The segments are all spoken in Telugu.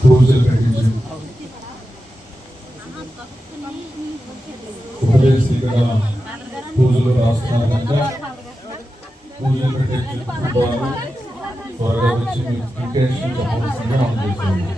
పూజలు పెట్టించి ఉపదేశిక పూజలు రాస్తున్నారు కనుక పూజలు పెట్టించి త్వరగా వచ్చి ఇంకేషన్ చెప్పవలసిందిగా అనుకుంటున్నాను.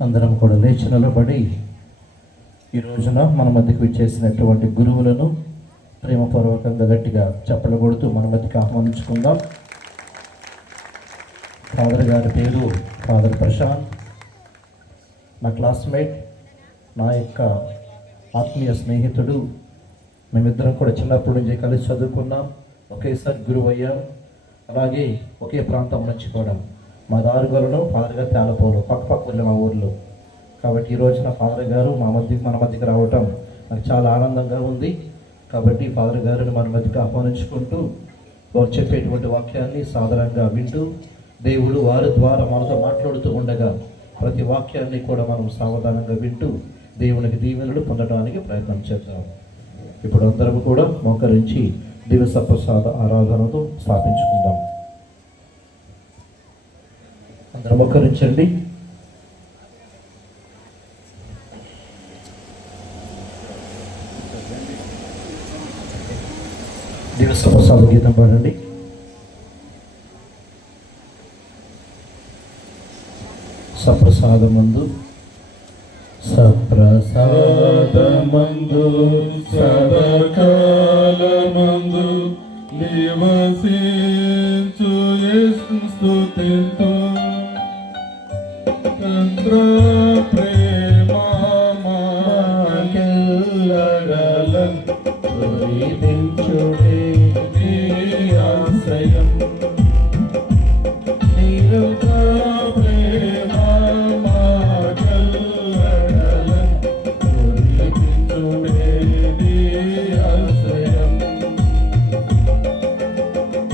అందరం కూడా లేచి నిలబడి ఈ రోజున మన మధ్యకు విచ్చేసినటువంటి గురువులను ప్రేమపూర్వకంగా గట్టిగా చప్పలు కొడుతూ మన మధ్యకి ఆహ్వానించుకుందాం. ఫాదర్ గారి పేరు ఫాదర్ ప్రశాంత్, నా క్లాస్మేట్, నా యొక్క ఆత్మీయ స్నేహితుడు. మేమిద్దరం కూడా చిన్నప్పటి నుంచి కలిసి చదువుకున్నాం, ఒకేసారి గురువు అయ్యాం. అలాగే ఒకే ప్రాంతం నుంచి కూడా మా దారుగలను ఫాదర్ గారు తేలపోలు పక్క ఊళ్ళో మా ఊర్లో. కాబట్టి ఈరోజు నా ఫాదర్ గారు మన మధ్యకి రావటం నాకు చాలా ఆనందంగా ఉంది. కాబట్టి ఫాదర్ గారిని మన మధ్యకి ఆహ్వానించుకుంటూ వారు చెప్పేటువంటి వాక్యాన్ని సాధారణంగా వింటూ దేవుడు వారి ద్వారా మనతో మాట్లాడుతూ ఉండగా ప్రతి వాక్యాన్ని కూడా మనం సావధానంగా వింటూ దేవునికి దీవెనలు పొందడానికి ప్రయత్నం చేద్దాం. ఇప్పుడు అందరం కూడా మోకరించి దివస ప్రసాద ఆరాధనతో స్థాపించుకుందాం. అందరూ మోకరించండి. దివ్య సప్రసాద గీతం పాడండి. సప్రసాదమందు సప్రసాదమందు సదాకాలమందు నివసించు యేసు స్తుతింతు చంద్ర ప్రేమ మాకెల్లగలం ప్రీతించుడే నీ ఆశ్రయం నిరంతర ప్రేమ మాకెల్లగలం ప్రీతించుడే నీ ఆశ్రయం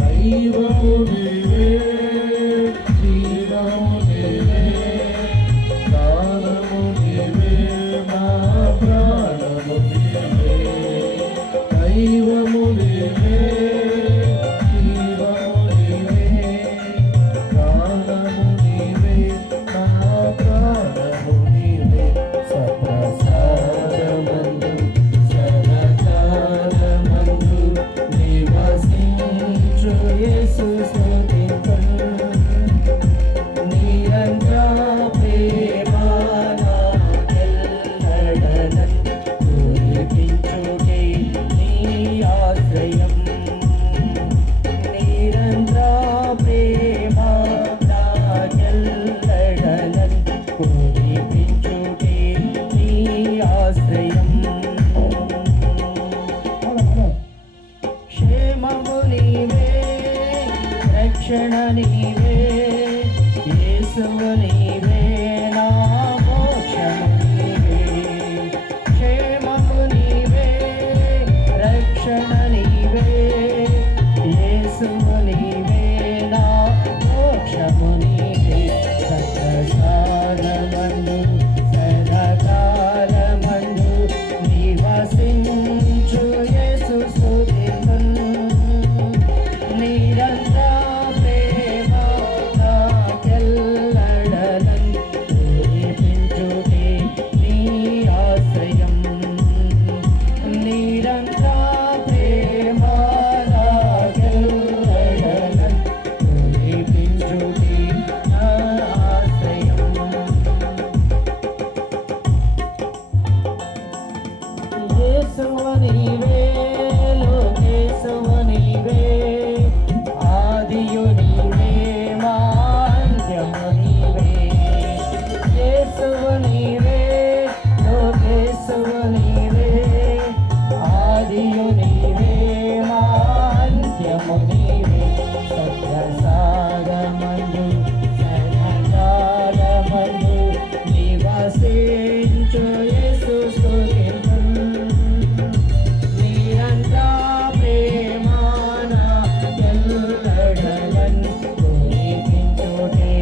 దైవము నీవే జీవము నీవే ప్రాణము నీవే మా ప్రాణము నీవే దైవము నీవే జీవము నీవే ప్రాణము నీవే మా ప్రాణము నీవే సప్రసాదమందు సదాకాలమందు నివసించు యేసు స్తుతింతును నిరంతర ప్రేమ నాకెల్లడలన్ కురిపించుటే నీ ఆశ్రయం. నిరంతర ప్రేమ నాకెల్లడలన్ కురిపించుటే నీ ఆశ్రయం. క్షేమము నీవే, రక్షణ నీవే, యేసువు నీవే, నా మోక్షము నీవే. క్షేమము నీవే, రక్షణ నీవే, యేసువు నీవే, నా మోక్షము నీవే. సప్రసాదమందు సదాకాలమందు నివసించు యేసు స్తుతింతును నిరంతర ప్రేమ నాకెల్లడలన్ కురిపించుటే నీ ఆశ్రయం. నిరంతర ప్రేమ నాకెల్లడలన్ కురిపించుటే నా ఆశ్రయం. యేసువు నీవే, లోకేశవు నీవే, ఆదియు నీవే, మా అంత్యము నీవే. యేసువు నీవే, లోకేశవు నీవే, ఆదియు నీవే, మా అంత్యము నీవే. సప్రసాదమందు సదాకాలమందు నివసించు యేసు స్తుతింతును నిరంతర ప్రేమ నాకెల్లడలన్ కురిపించుటే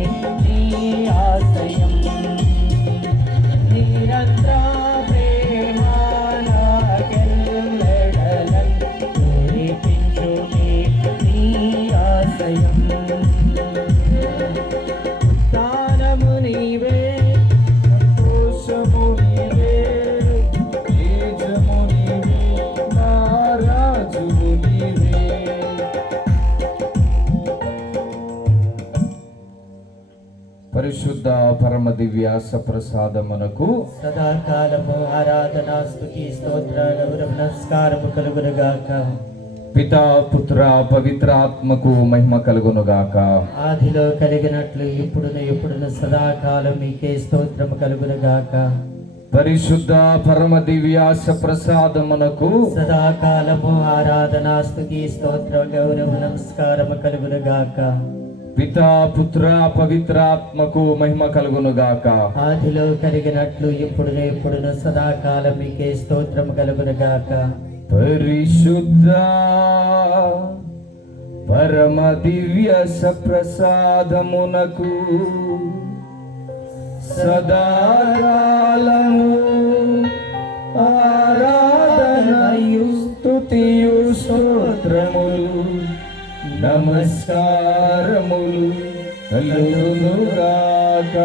నీ ఆశ్రయం. నిరంతర ప్రేమ నాకెల్లడలన్ కురిపించుటే నీ ఆశ్రయం. ఉత్థానము నీవే, సంతోషము నీవే, తేజము నీవే, నా రాజువు నీవే. పరిశుద్ధ పరమ దివ్య సప్రసాదమునకు సదాకాలము ఆరాధన స్తుతి స్తోత్ర గౌరవ నమస్కారము కలుగునుగాక. పితా పుత్ర పవిత్రాత్మకు మహిమ కలుగునుగాక. ఆదిలో కలిగినట్లు ఇప్పుడును ఎప్పుడును సదాకాలం మీకే స్తోత్రము కలుగునుగాక. పరిశుద్ధ పరమ దివ్య సప్రసాదమునకు సదాకాలము ఆరాధన స్తుతి స్తోత్ర గౌరవ నమస్కారము కలుగునుగాక. పితా పుత్ర పవిత్రాత్మకు మహిమ కలుగునుగాక. ఆదిలో కలిగినట్లు ఇప్పుడును ఎప్పుడును సదాకాలం మీకే స్తోత్రము కలుగునుగాక. పరిశుద్ధ పరమ దివ్య సప్రసాదమునకు సదాకాలము ఆరాధనయు స్తుతియు స్తోత్రములు నమస్కారములు కలుగునుగాక.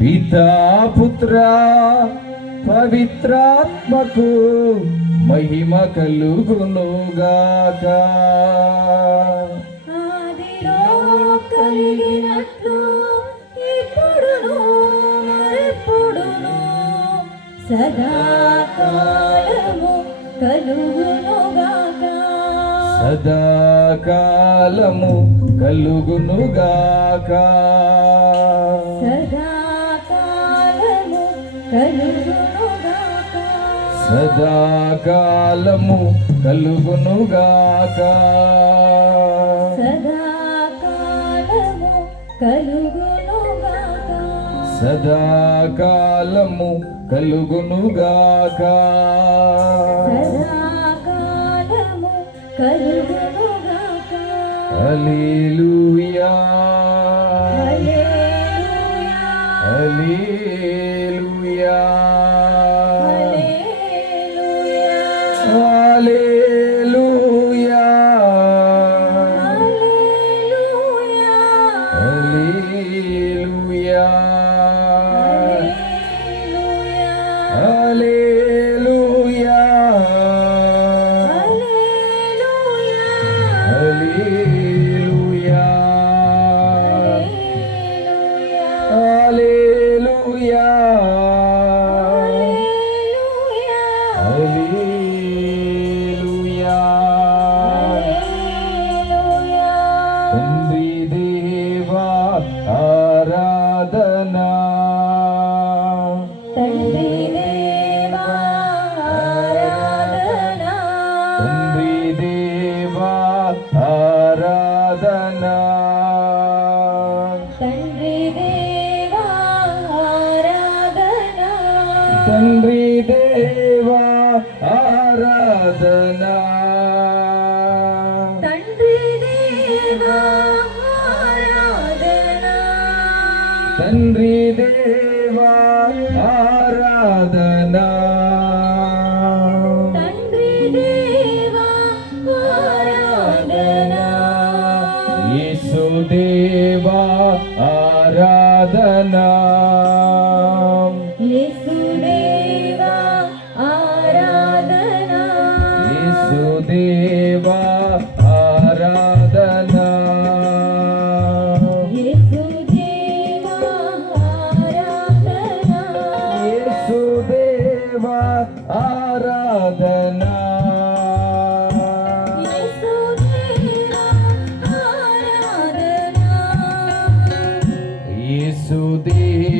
పితా పుత్ర పవిత్రాత్మకు మహిమ కలుగునుగాక. ఆదిలో కలిగినట్లు ఇప్పుడును మరెప్పుడును సదాకాలము కలుగునుగాక. సదాకాలము కలుగునుగాక. సదాకాలము కలుగునుగాక. సదాకాలము కలుగునుగాక. సదాకాలము కలుగునుగాక. సదాకాలము కలుగునుగాక. సదాకాలము కలుగునుగాక. హల్లెలూయా హల్లెలూయా. హల్లెలూయా హల్లెలూయా. హల్లెలూయా హల్లెలూయా. హల్లెలూయా హల్లెలూయా హల్లెలూయా హల్లెలూయా హల్లెలూయా. తండ్రి దేవా ఆరాధనా. తండ్రి దేవా ఆరాధనా. తండ్రి దేవా ఆరాధనా. తండ్రి దేవా ఆరాధనా. తండ్రి దేవా ఆరాధనా. తండ్రి దేవా ఆరాధనా. తండ్రి దేవా ఆరాధనా. తండ్రి దేవా ఆరాధనా. యేసు దేవా ఆరాధనా. యేసు దేవా ఆరాధనా. యేసు దేవా ఆరాధనా. యేసు దేవా ఆరాధనా. యేసు దేవా ఆరాధనా. యేసు దేవా ఆరాధనా. యేసు దేవా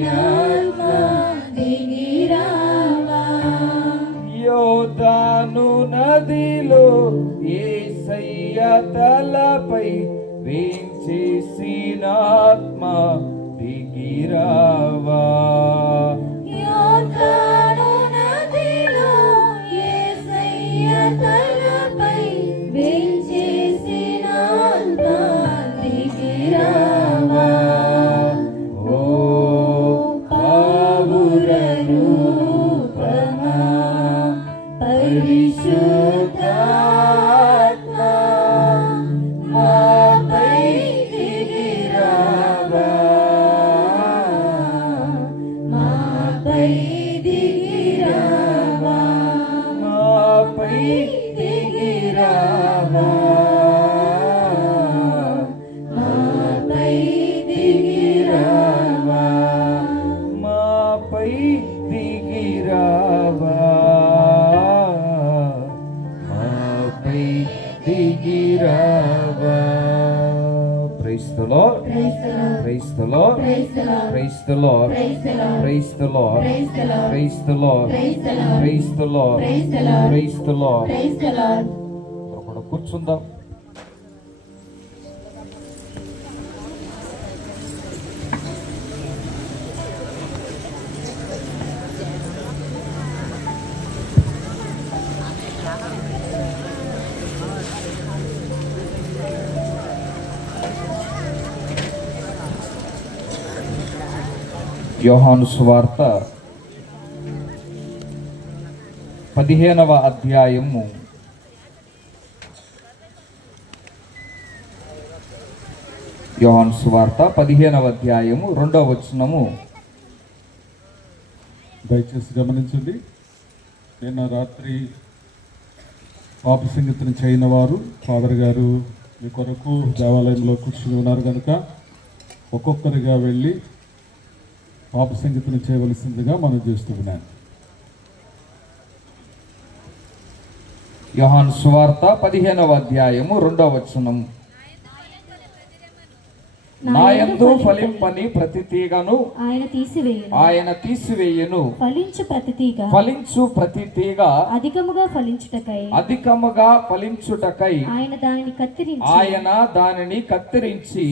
యేసయ్య తలపై వేంచేసిన ఆత్మ దిగిరావా. యోర్దాను నదిలో యేసయ్య తలపై వేంచేసిన ఆత్మ దిగిరావా. ఓ పావుర రూపమా పరిశుద్ధాత్మ మాపై దిగిరావా. మాపై దిగిరావా. మాపై దిగిరావా. మాపై దిగిరావా. మాపై దిగిరావా. మాపై దిగిరావా. Praise the Lord. Praise the Lord. Praise the Lord. Praise the Lord. Praise the Lord. Praise the Lord. Praise the Lord. Praise the Lord. Praise the Lord. Praise the Lord. Praise the Lord. Praise the Lord. Praise the Lord. Praise the Lord. కూడా కూర్చుందాం. యోహాను సువార్త 15వ అధ్యాయము 2వ వచనము. దయచేసి గమనించండి. నిన్న రాత్రి పాప సంగీతం చేయని వారు ఫాదర్ గారు మీ కొరకు దేవాలయంలో కూర్చుని ఉన్నారు కనుక ఒక్కొక్కరిగా వెళ్ళి పాప సంగీతం చేయవలసిందిగా మనం చేస్తున్నాను. యోహాను సువార్త 15వ అధ్యాయము 2వ వచనము. నాయందు ఫలింపని ప్రతి తీగను ఆయన తీసివేయును. ఫలించు ప్రతి తీగ అధికముగా ఫలించుటకై ఆయన దానిని కత్తిరించి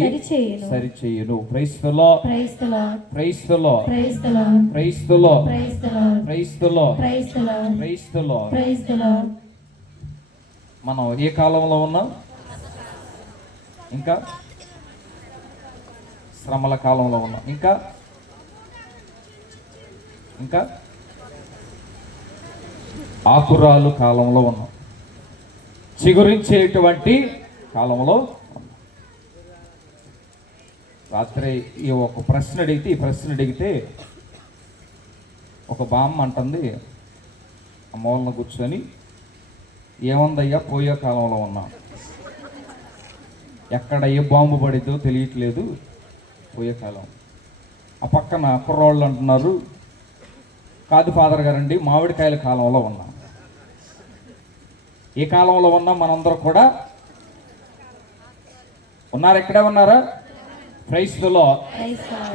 సరిచేయును. Praise the Lord. Praise the Lord. Praise the Lord. Praise the Lord. Praise the Lord. Praise the Lord. Praise the Lord. Praise the Lord. Praise the Lord. Praise the Lord. మనం ఏ కాలంలో ఉన్నాం? ఇంకా శ్రమల కాలంలో ఉన్నాం. ఇంకా ఆకురాలు కాలంలో ఉన్నాం. చిగురించేటువంటి కాలంలో ఉన్నాం. రాత్రి ఈ ప్రశ్న అడిగితే ఒక బామ్మ అంటుంది, ఆ మూలన కూర్చొని, ఏముందయ్యా పోయే కాలంలో ఉన్నాం, ఎక్కడ ఏ బాంబు పడిద్దో తెలియట్లేదు, పోయే కాలం. ఆ పక్కన కుర్రోళ్ళు అంటున్నారు, కాదు ఫాదర్ గారండి మామిడికాయల కాలంలో ఉన్నాం. ఏ కాలంలో ఉన్నాం? మనందరూ కూడా ఉన్నారు. ఎక్కడే ఉన్నారా? Praise the Lord.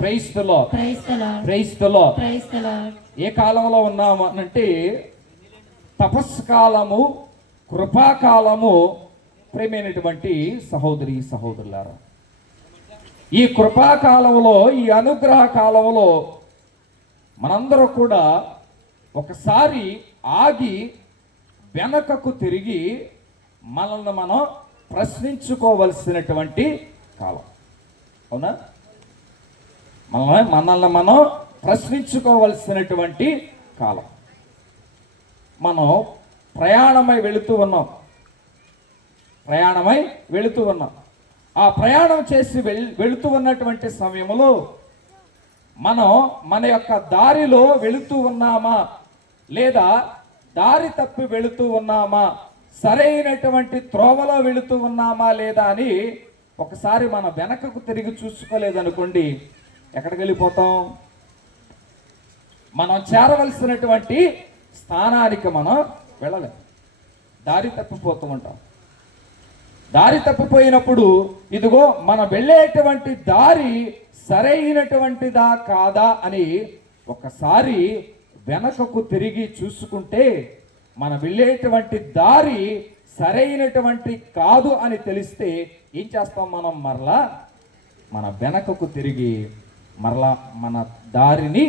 Praise the Lord. Praise the Lord. ఏ కాలంలో ఉన్నాము అంటే తపస్కాలము, కృపాకాలము. ప్రేమైనటువంటి సహోదరి సహోదరులారా, ఈ కృపాకాలంలో, ఈ అనుగ్రహ కాలంలో మనందరూ కూడా ఒకసారి ఆగి వెనకకు తిరిగి మనల్ని మనం ప్రశ్నించుకోవలసినటువంటి కాలం. అవునా? మనల్ని మనం ప్రశ్నించుకోవలసినటువంటి కాలం. మనం ప్రయాణమై వెళుతూ ఉన్నాం. ఆ ప్రయాణం చేసి వెళుతూ ఉన్నటువంటి సమయంలో మనం మన యొక్క దారిలో వెళుతూ ఉన్నామా, లేదా దారి తప్పి వెళుతూ ఉన్నామా, సరైనటువంటి త్రోవలో వెళుతూ ఉన్నామా లేదా అని ఒకసారి మన వెనకకు తిరిగి చూసుకోలేదనుకోండి, ఎక్కడికి వెళ్ళిపోతాం? మనం చేరవలసినటువంటి స్థానానికి మనం వెళ్ళలేం. దారి తప్పిపోతూ ఉంటాం. దారి తప్పిపోయినప్పుడు ఇదిగో మనం వెళ్ళేటువంటి దారి సరైనటువంటిదా కాదా అని ఒకసారి వెనకకు తిరిగి చూసుకుంటే మనం వెళ్ళేటువంటి దారి సరైనటువంటి కాదు అని తెలిస్తే ఏం చేస్తాం మనం? మరలా మన వెనకకు తిరిగి మరలా మన దారిని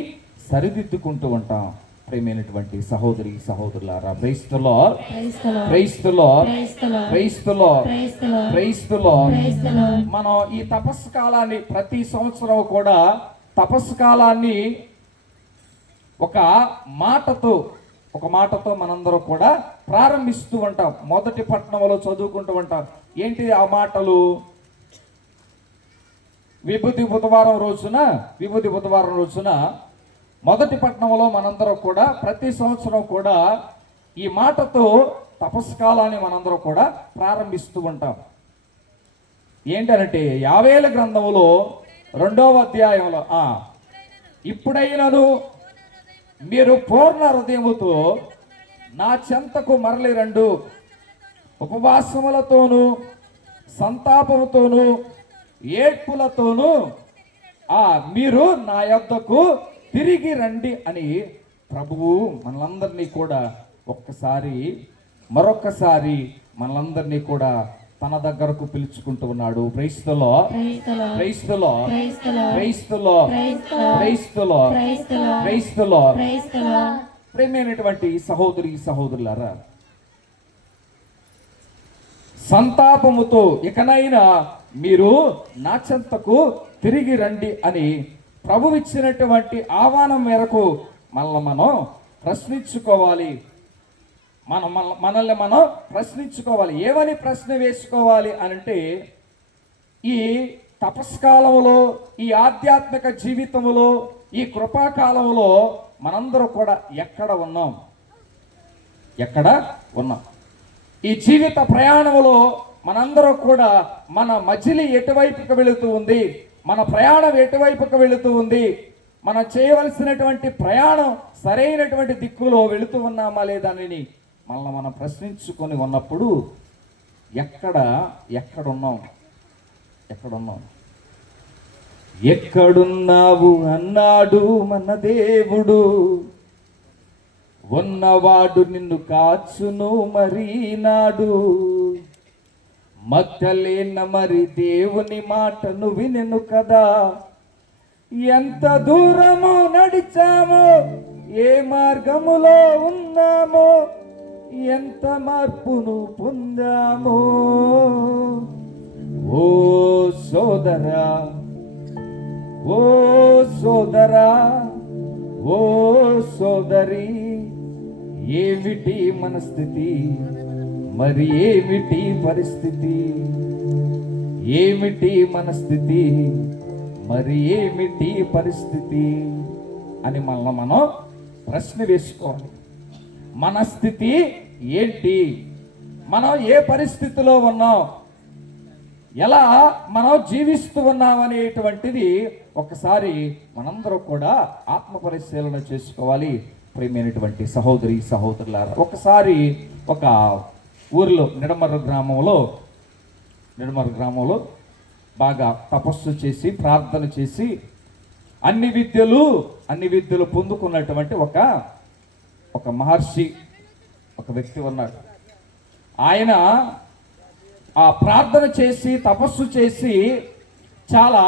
సరిదిద్దుకుంటూ ఉంటాం. ప్రేమైనటువంటి సహోదరి సహోదరులారా, క్రైస్తులో క్రైస్తులో క్రైస్తులో క్రైస్తులో మనం ఈ తపస్సు కాలాన్ని ప్రతి సంవత్సరం కూడా తపస్సు కాలాన్ని ఒక మాటతో మనందరం కూడా ప్రారంభిస్తూ ఉంటాం. మొదటి పట్టణంలో చదువుకుంటూ ఉంటాం. ఏంటి ఆ మాటలు? విభూతి బుధవారం రోజున మొదటి పట్టణంలో మనందరం కూడా ప్రతి సంవత్సరం కూడా ఈ మాటతో తపస్సు కాలాన్ని మనందరం కూడా ప్రారంభిస్తూ ఉంటాం. ఏంటంటే యావేల గ్రంథములో 2వ అధ్యాయంలో ఇప్పుడైనను మీరు పూర్ణ హృదయముతో నా చెంతకు మరలి రండు, ఉపవాసములతోనూ సంతాపముతోనూ ఏడ్పులతోనూ మీరు నా యొద్దకు తిరిగి రండి అని ప్రభువు మనలందరినీ కూడా మరొక్కసారి మనలందరినీ కూడా తన దగ్గరకు పిలుచుకుంటూ ఉన్నాడు. క్రైస్తులో క్రైస్తులో క్రైస్తులో క్రైస్తులో క్రైస్తులో ప్రేమైనటువంటి సహోదరి సహోదరులారా, సంతాపముతో ఇకనైనా మీరు నా చెంతకు తిరిగి రండి అని ప్రభువు ఇచ్చినటువంటి ఆహ్వానం మేరకు మనం ప్రశ్నించుకోవాలి. మనల్ని మనం ప్రశ్నించుకోవాలి. ఏమని ప్రశ్న వేసుకోవాలి అంటే, ఈ తపస్కాలంలో, ఈ ఆధ్యాత్మిక జీవితంలో, ఈ కృపాకాలంలో మనందరూ కూడా ఎక్కడ ఉన్నాం? ఈ జీవిత ప్రయాణంలో మనందరూ కూడా మన మజిలీ ఎటువైపుకు వెళుతూ ఉంది? మన ప్రయాణం ఎటువైపుకు వెళుతూ ఉంది? మనం చేయవలసినటువంటి ప్రయాణం సరైనటువంటి దిక్కులో వెళుతూ ఉన్నామా లేదా అని మనం ప్రశ్నించుకొని ఉన్నప్పుడు ఎక్కడున్నాం? ఎక్కడున్నావు అన్నాడు మన దేవుడు, ఉన్నవాడు నిన్ను కాచును మరి నాడు. మగ్ధలేన మరి దేవుని మాటను వినెను కదా, ఎంత దూరము నడిచామో, ఏ మార్గములో ఉన్నామో, ఎంత మార్పును పొందామో. ఓ సోదరా, ఓ సోదరా, ఓ సోదరి, ఏమిటి మనస్థితి? మరి ఏమిటి పరిస్థితి? ఏమిటి మనస్థితి? మరి ఏమిటి పరిస్థితి అని మనం ప్రశ్న వేసుకోవాలి. మన స్థితి ఏంటి? మనం ఏ పరిస్థితిలో ఉన్నాం? ఎలా మనం జీవిస్తూ ఉన్నాం అనేటువంటిది ఒకసారి మనందరూ కూడా ఆత్మ పరిశీలన చేసుకోవాలి. ప్రియమైనటువంటి సహోదరి సహోదరులారా, ఒకసారి ఒక ఊరిలో నిడమర్రు గ్రామంలో బాగా తపస్సు చేసి ప్రార్థన చేసి అన్ని విద్యలు పొందుకున్నటువంటి ఒక మహర్షి, ఒక వ్యక్తి ఉన్నాడు. ఆయన ఆ ప్రార్థన చేసి తపస్సు చేసి చాలా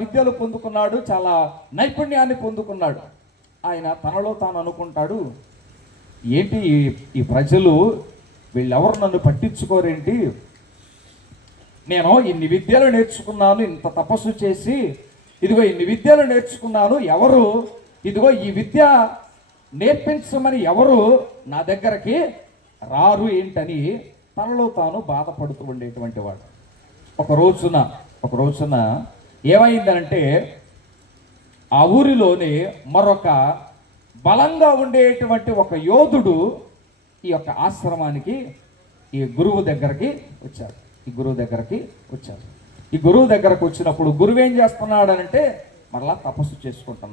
విద్యలు పొందుకున్నాడు, చాలా నైపుణ్యాన్ని పొందుకున్నాడు. ఆయన తనలో తాను అనుకుంటాడు, ఏంటి ఈ ప్రజలు వీళ్ళెవరు నన్ను పట్టించుకోరేంటి? నేను ఇన్ని విద్యలు నేర్చుకున్నాను, ఇంత తపస్సు చేసి ఇన్ని విద్యలు నేర్చుకున్నాను, ఎవరు ఇదిగో ఈ విద్య నేర్పించమని ఎవరు నా దగ్గరకి రారు ఏంటని తనలో తాను బాధపడుతూ ఉండేటువంటి వాడు. ఒక రోజున ఏమైందంటే, ఆ ఊరిలోని మరొక బలంగా ఉండేటువంటి ఒక యోధుడు ఈ యొక్క ఆశ్రమానికి ఈ గురువు దగ్గరికి వచ్చాడు. ఈ గురువు దగ్గరకు వచ్చినప్పుడు గురువు ఏం చేస్తున్నాడనంటే మరలా తపస్సు చేసుకుంటూ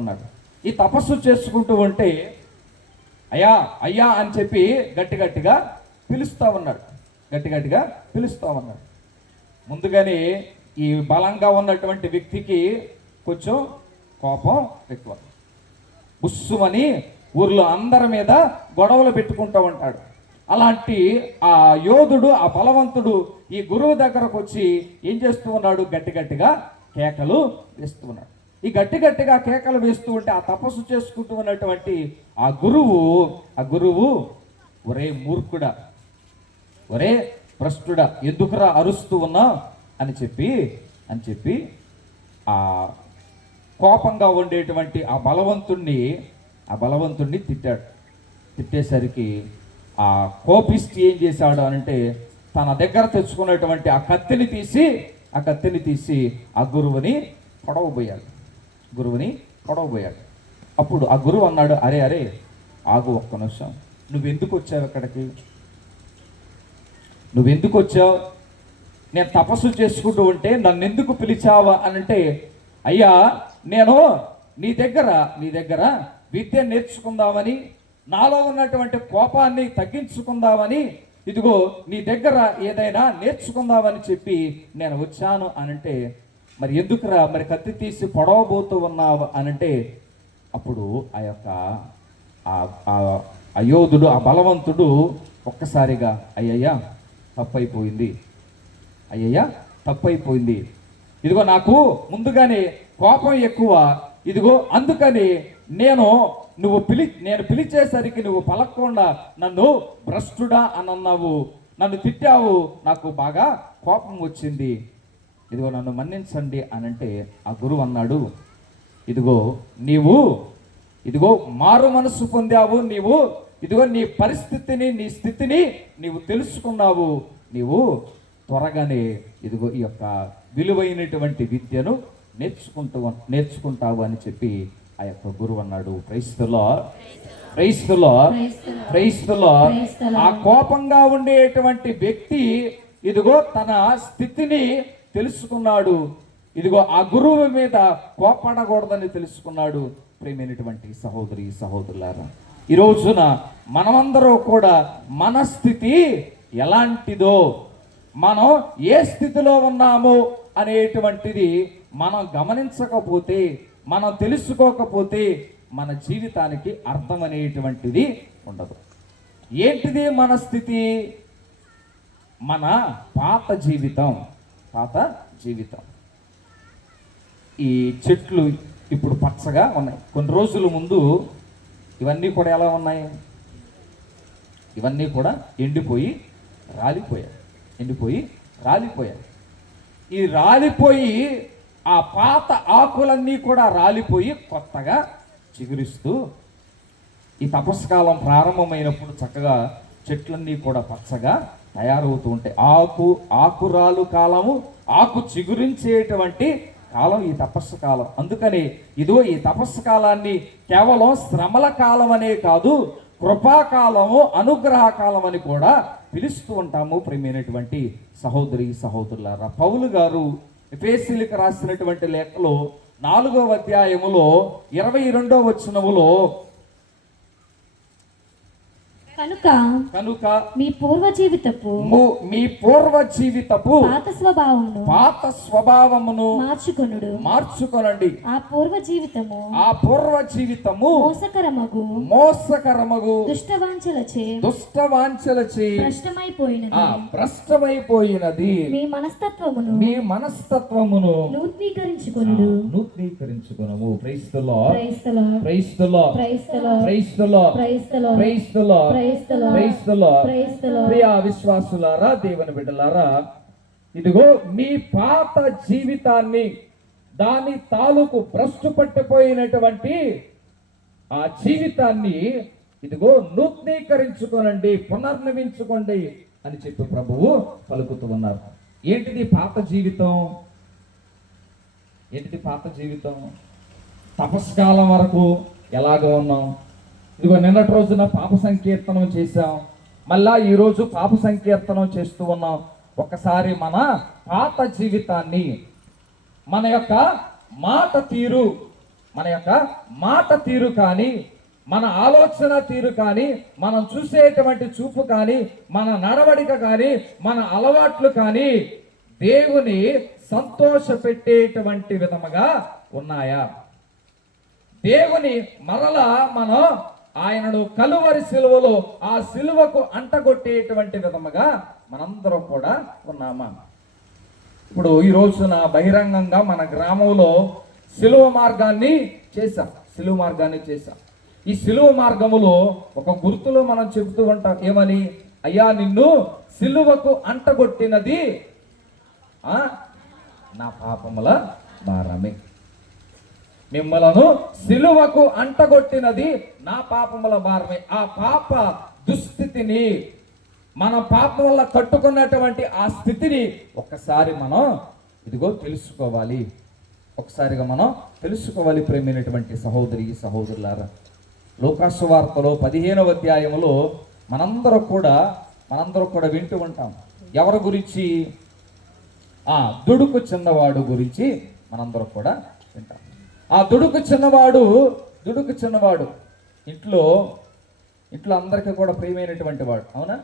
ఉన్నాడు. ఈ తపస్సు చేసుకుంటూ ఉంటే అయ్యా అయ్యా అని చెప్పి గట్టిగా పిలుస్తూ ఉన్నాడు. ముందుగానే ఈ బలంగా ఉన్నటువంటి వ్యక్తికి కొంచెం కోపం ఎక్కువ. బుస్సుమని ఊర్లో అందరి మీద గొడవలు పెట్టుకుంటూ ఉంటాడు. అలాంటి ఆ యోధుడు, ఆ బలవంతుడు ఈ గురువు దగ్గరకు వచ్చి ఏం చేస్తూ ఉన్నాడు? గట్టిగా కేకలు వేస్తూ ఉన్నాడు. ఈ గట్టిగా కేకలు వేస్తూ ఉంటే ఆ తపస్సు చేసుకుంటూ ఉన్నటువంటి ఆ గురువు ఒరే మూర్ఖుడా, ఒరే భ్రష్టుడా, ఎందుకురా అరుస్తూ ఉన్నా అని చెప్పి ఆ కోపంగా ఉండేటువంటి ఆ బలవంతుణ్ణి తిట్టాడు. తిట్టేసరికి ఆ కోపిస్ట్ ఏం చేశాడు అనంటే తన దగ్గర తెచ్చుకున్నటువంటి ఆ కత్తిని తీసి ఆ గురువుని పొడవబోయాడు. అప్పుడు ఆ గురువు అన్నాడు, అరే ఆగు ఒక్క నిమిషం, నువ్వెందుకు వచ్చావు ఇక్కడికి? నువ్వెందుకు వచ్చావు? నేను తపస్సు చేసుకుంటూ ఉంటే నన్ను ఎందుకు పిలిచావా అనంటే, అయ్యా నేను నీ దగ్గర విద్య నేర్చుకుందామని, నాలో ఉన్నటువంటి కోపాన్ని తగ్గించుకుందామని, ఇదిగో నీ దగ్గర ఏదైనా నేర్చుకుందామని చెప్పి నేను వచ్చాను అనంటే, మరి ఎందుకురా మరి కత్తి తీసి పొడవబోతూ ఉన్నావు అనంటే, అప్పుడు ఆ యొక్క ఆ యోధుడు, ఆ బలవంతుడు ఒక్కసారిగా అయ్యయ్యా తప్పైపోయింది, ఇదిగో నాకు ముందుగానే కోపం ఎక్కువ, ఇదిగో అందుకని నేను పిలిచేసరికి నువ్వు పలకకుండా నన్ను భ్రష్టుడా అని అన్నావు, నన్ను తిట్టావు, నాకు బాగా కోపం వచ్చింది, ఇదిగో నన్ను మన్నించండి అనంటే ఆ గురువు అన్నాడు, ఇదిగో మారు మనసు పొందావు, ఇదిగో నీ పరిస్థితిని, నీ స్థితిని నీవు తెలుసుకున్నావు, నీవు త్వరగానే ఇదిగో ఈ యొక్క విలువైనటువంటి విద్యను నేర్చుకుంటావు అని చెప్పి ఆ యొక్క గురువు అన్నాడు. Praise the lord. ఆ కోపంగా ఉండేటువంటి వ్యక్తి ఇదిగో తన స్థితిని తెలుసుకున్నాడు, ఇదిగో ఆ గురువు మీద కోపడకూడదని తెలుసుకున్నాడు. ప్రియమైనటువంటి సహోదరి సహోదరులారా, ఈ రోజున మనమందరూ కూడా మన స్థితి ఎలాంటిదో, మనం ఏ స్థితిలో ఉన్నామో అనేటువంటిది మనం గమనించకపోతే, మనం తెలుసుకోకపోతే మన జీవితానికి అర్థం అనేటువంటిది ఉండదు. ఏంటిది మన స్థితి? మన పాత జీవితం. ఈ చెట్లు ఇప్పుడు పచ్చగా ఉన్నాయి. కొన్ని రోజుల ముందు ఇవన్నీ కూడా ఎలా ఉన్నాయి? ఇవన్నీ కూడా ఎండిపోయి రాలిపోయాయి. ఈ రాలిపోయి ఆ పాత ఆకులన్నీ కూడా రాలిపోయి కొత్తగా చిగురిస్తూ, ఈ తపస్కాలం ప్రారంభమైనప్పుడు చక్కగా చెట్లన్నీ కూడా పచ్చగా తయారవుతూ ఉంటాయి. ఆకురాలు కాలము, ఆకు చిగురించేటువంటి కాలం ఈ తపస్సు కాలం. అందుకని ఇదో ఈ తపస్సు కాలాన్ని కేవలం శ్రమల కాలం అనే కాదు, కృపాకాలము, అనుగ్రహ కాలం అని కూడా పిలుస్తూ ఉంటాము. ప్రియమైనటువంటి సహోదరి సహోదరులారా, పౌలు గారు ఎఫెసీయులకు రాసినటువంటి లేఖలో 4వ అధ్యాయములో 22వ వచనములో కనుక మీ పూర్వ జీవితపు పాత స్వభావమును మార్చుకొనండి. ఆ పూర్వ జీవితము మోసకరమగు దుష్టవాంఛలచే భ్రష్టమైపోయినది. మీ మనస్తత్వమును నూతనీకరించుకొనుము. Praise the Lord. Praise the Lord. Praise the Lord. Praise the Lord. Praise the Lord. Praise the Lord. ప్రియ విశ్వాసులారా, దేవుని బిడ్డలారా, ఇదిగో మీ పాత జీవితాన్ని, దాని తాలూకు భ్రష్టు పట్టిపోయినటువంటి ఆ జీవితాన్ని ఇదిగో నూతనీకరించుకోనండి, పునర్నవించుకోండి అని చెప్పి ప్రభువు పలుకుతూ ఉన్నారు. ఏంటిది పాత జీవితం? తపస్కాలం వరకు ఎలాగ ఉన్నాం? ఇదిగో నిన్నటి రోజున పాప సంకీర్తనం చేశాం, మళ్ళా ఈరోజు పాప సంకీర్తనం చేస్తూ ఉన్నాం. ఒకసారి మన పాత జీవితాన్ని, మన యొక్క మాట తీరు కానీ, మన ఆలోచన తీరు కానీ, మనం చూసేటువంటి చూపు కానీ, మన నడవడిక కానీ, మన అలవాట్లు కానీ దేవుని సంతోష పెట్టేటువంటి విధముగా ఉన్నాయా? దేవుని మరలా మనం ఆయనను కలువరి సిలువలో ఆ సిలువకు అంటగొట్టేటువంటి విధముగా మనందరం కూడా ఉన్నామా? ఇప్పుడు ఈ రోజున బహిరంగంగా మన గ్రామంలో సిలువ మార్గాన్ని చేశాం. ఈ సిలువ మార్గములో ఒక గుర్తులో మనం చెబుతూ ఉంటాం, ఏమని? అయ్యా, నిన్ను సిలువకు అంటగొట్టినది నా పాపముల భారమే. మిమ్మలను సిలువకు అంటగొట్టినది నా పాపముల భారమే. ఆ పాప దుస్థితిని, మన పాపం వల్ల కట్టుకున్నటువంటి ఆ స్థితిని ఒక్కసారి మనం తెలుసుకోవాలి. ఒకసారిగా మనం తెలుసుకోవాలి. ప్రేమైనటువంటి సహోదరి సహోదరులారా, లూకాసు వార్తలో 15వ అధ్యాయములో మనందరూ కూడా వింటూ ఉంటాం. ఎవరి గురించి? దుడుకు చిన్నవాడు గురించి మనందరూ కూడా వింటాం. ఆ దుడుకు చిన్నవాడు ఇంట్లో అందరికీ కూడా ప్రియమైనటువంటి వాడు. అవునా?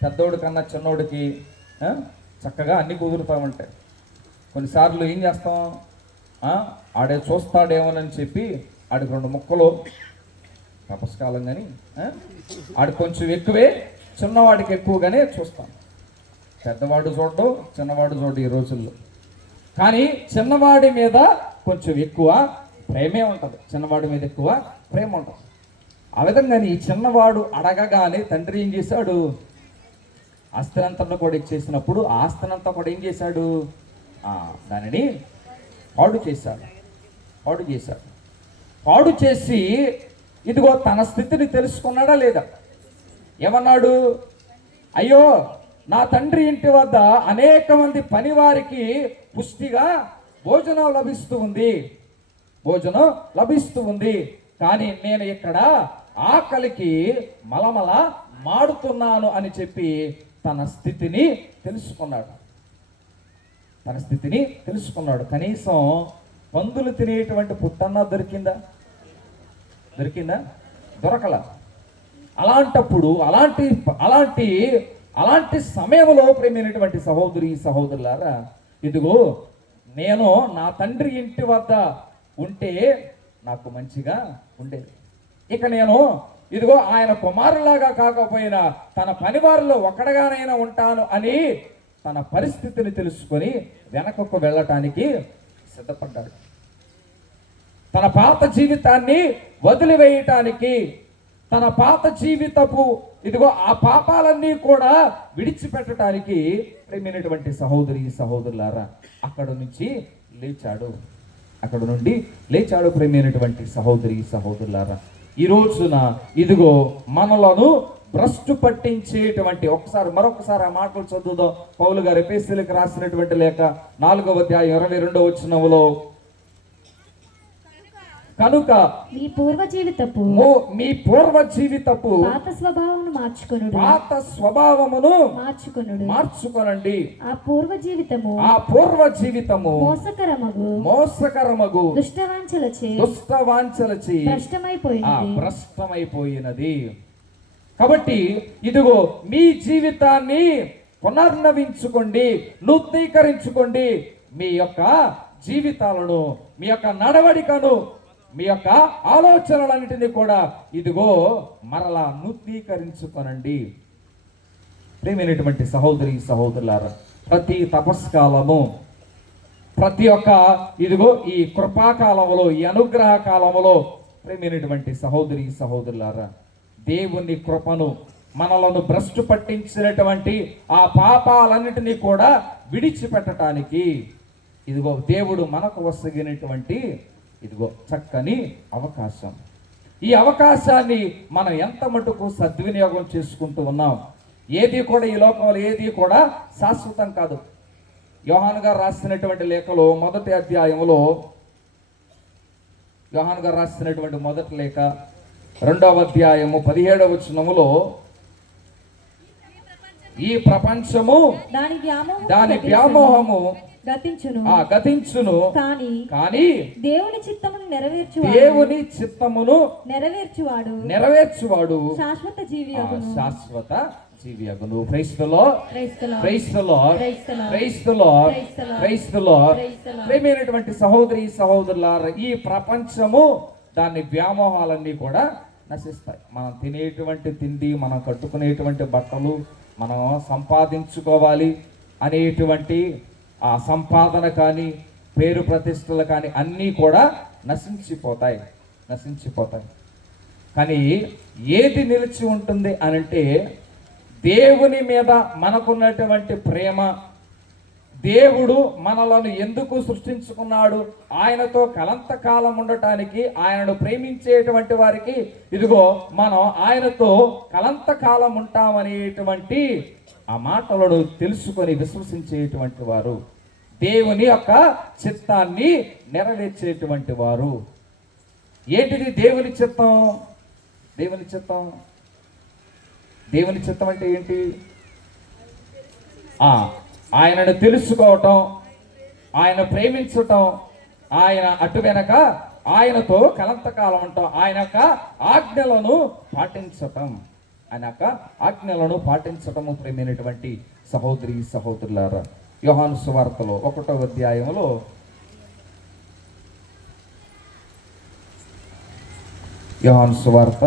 పెద్దోడు కన్నా చిన్నోడికి చక్కగా అన్ని కుదురుతూ ఉంటాయి. కొన్నిసార్లు ఏం చేస్తాం, ఆడే చూస్తాడేమోనని చెప్పి ఆడికి 2 ముక్కలు తపస్కాలం కానీ ఆడికి కొంచెం ఎక్కువే, చిన్నవాడికి ఎక్కువగానే చూస్తాం. పెద్దవాడు చూడడం, చిన్నవాడు చూడడం ఈ రోజుల్లో. కానీ చిన్నవాడి మీద కొంచెం ఎక్కువ ప్రేమే ఉంటుంది. ఆ విధంగానే ఈ చిన్నవాడు అడగగానే తండ్రి ఏం చేశాడు? ఆస్తినంతా కూడా ఇచ్చేసినప్పుడు ఆస్తినంతా కూడా ఏం చేశాడు? దానిని పాడు చేశాడు. పాడు చేసి ఇదిగో తన స్థితిని తెలుసుకున్నాడా లేదా? ఏమన్నాడు? అయ్యో, నా తండ్రి ఇంటి వద్ద అనేక మంది పనివారికి పుష్టిగా భోజనం లభిస్తూ ఉంది, కానీ నేను ఇక్కడ ఆకలికి మలమల మాడుతున్నాను అని చెప్పి తన స్థితిని తెలుసుకున్నాడు. కనీసం పందులు తినేటువంటి పుట్టన్నా దొరికిందా? దొరకల. అలాంటప్పుడు అలాంటి సమయంలో ప్రేమైనటువంటి సహోదరి సహోదరులారా, ఇదిగో నేను నా తండ్రి ఇంటి వద్ద ఉంటే నాకు మంచిగా ఉండేది. ఇక నేను ఇదిగో ఆయన కుమారులాగా కాకపోయినా తన పనివారిలో ఒకడగానైనా ఉంటాను అని తన పరిస్థితిని తెలుసుకొని వెనకకు వెళ్ళటానికి సిద్ధపడ్డాడు. తన పాత జీవితాన్ని వదిలివేయటానికి, తన పాత జీవితపు ఇదిగో ఆ పాపాలన్నీ కూడా విడిచిపెట్టడానికి ప్రేమైనటువంటి సహోదరి సహోదరులారా అక్కడ నుండి లేచాడు. ప్రేమైనటువంటి సహోదరి సహోదరులారా, ఈ రోజున ఇదిగో మనలను భ్రష్టు పట్టించేటువంటి మరొకసారి ఆ మాటలు చదువుదాం. పౌలు గారు ఎఫెసీయులకు రాసినటువంటి లేఖ 4వ అధ్యాయం 22వ వచనములో, కనుక మీ పూర్వ జీవితపు పాత స్వభావమును మార్చుకొనండి. ఆ పూర్వ జీవితము మోసకరమగు దుష్టవాంఛలచే భ్రష్టమైపోయినది. కాబట్టి ఇదిగో మీ జీవితాన్ని పునర్నవించుకోండి, నూతనీకరించుకోండి. మీ యొక్క జీవితాలను, మీ యొక్క నడవడికను, మీ యొక్క ఆలోచనలన్నిటినీ కూడా ఇదిగో మరలా నూతనీకరించుకోనండి. ప్రియమైనటువంటి సహోదరి సహోదరులారా, ప్రతి తపస్కాలము, ప్రతి ఒక్క ఇదిగో ఈ కృపాకాలంలో, ఈ అనుగ్రహ కాలంలో ప్రియమైనటువంటి సహోదరి సహోదరులారా, దేవుని కృపను, మనలను భ్రష్టు పట్టించినటువంటి ఆ పాపాలన్నిటినీ కూడా విడిచిపెట్టడానికి ఇదిగో దేవుడు మనకు వసగినటువంటి ఇదిగో చక్కని అవకాశం. ఈ అవకాశాన్ని మనం ఎంత మటుకు సద్వినియోగం చేసుకుంటూ ఉన్నాం? ఏది కూడా ఈ లోకంలో ఏది కూడా శాశ్వతం కాదు. యోహాను గారు రాసినటువంటి లేఖలో మొదటి అధ్యాయంలో, యోహాను గారు రాసినటువంటి మొదటి లేఖ 2వ అధ్యాయము 17వ వచనములో, ఈ ప్రపంచము దాని వ్యామోహము గతించును కానీ దేవుని చిత్తమును నెరవేర్చువాడు శాశ్వత జీవియగును. Praise the lord. ప్రియమైనటువంటి సహోదరి సహోదరులారా, ఈ ప్రపంచము దాని వ్యామోహాలన్నీ కూడా నశిస్తాయి. మనం తినేటువంటి తిండి, మనం కట్టుకునేటువంటి బట్టలు, మనం సంపాదించుకోవాలి అనేటువంటి ఆ సంపాదన కానీ, పేరు ప్రతిష్టలు కానీ అన్నీ కూడా నశించిపోతాయి. కానీ ఏది నిలిచి ఉంటుంది అనంటే దేవుని మీద మనకున్నటువంటి ప్రేమ. దేవుడు మనలను ఎందుకు సృష్టించుకున్నాడు? ఆయనతో కలంతకాలం ఉండటానికి, ఆయనను ప్రేమించేటువంటి వారికి ఇదిగో మనం ఆయనతో కలంతకాలం ఉంటామనేటువంటి ఆ మాటలను తెలుసుకొని విశ్వసించేటువంటి వారు, దేవుని యొక్క చిత్తాన్ని నెరవేర్చేటువంటి వారు. ఏంటిది దేవుని చిత్తం? దేవుని చిత్తం అంటే ఏంటి? ఆయనను తెలుసుకోవటం, ఆయన ప్రేమించటం, ఆయన అటు వెనక ఆయనతో కలంతకాలం ఉంటాం, ఆయన యొక్క ఆజ్ఞలను పాటించటము ప్రేమైనటువంటి సహోదరి సహోదరులారా, యోహాను సువార్తలో 1వ అధ్యాయంలో యోహాను సువార్త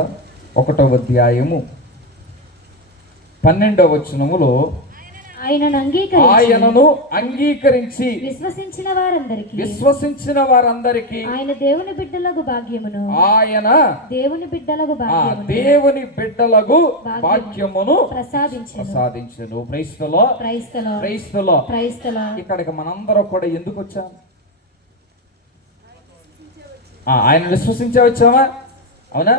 1వ అధ్యాయము 12వ వచనములో ఆయనను అంగీకరించి విశ్వసించిన వారందరికీ ఆయన దేవుని బిడ్డలకు భాగ్యమును ప్రసాదించెను. క్రైస్తలో ఇక్కడికి మనందరం కూడా ఎందుకు వచ్చాం? ఆయన విశ్వసించే వచ్చామా? అవునా?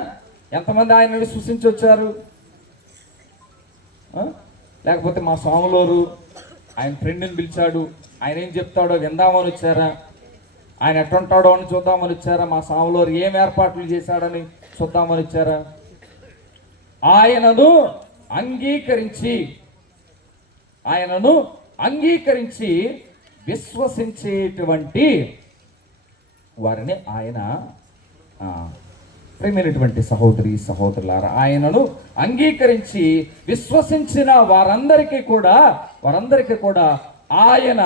ఎంతమంది ఆయన విశ్వసించి వచ్చారు? లేకపోతే మా స్వాములోరు ఆయన ఫ్రెండ్ని పిలిచాడు, ఆయన ఏం చెప్తాడో విందామని వచ్చారా? ఆయన ఎట్టుంటాడో అని చూద్దామని వచ్చారా? మా స్వాములోరు ఏం ఏర్పాట్లు చేశాడని చూద్దామని వచ్చారా? ఆయనను అంగీకరించి విశ్వసించేటువంటి వారిని ఆయన ప్రేమైనటువంటి సహోదరి సహోదరులారా, ఆయనను అంగీకరించి విశ్వసించిన వారందరికీ కూడా ఆయన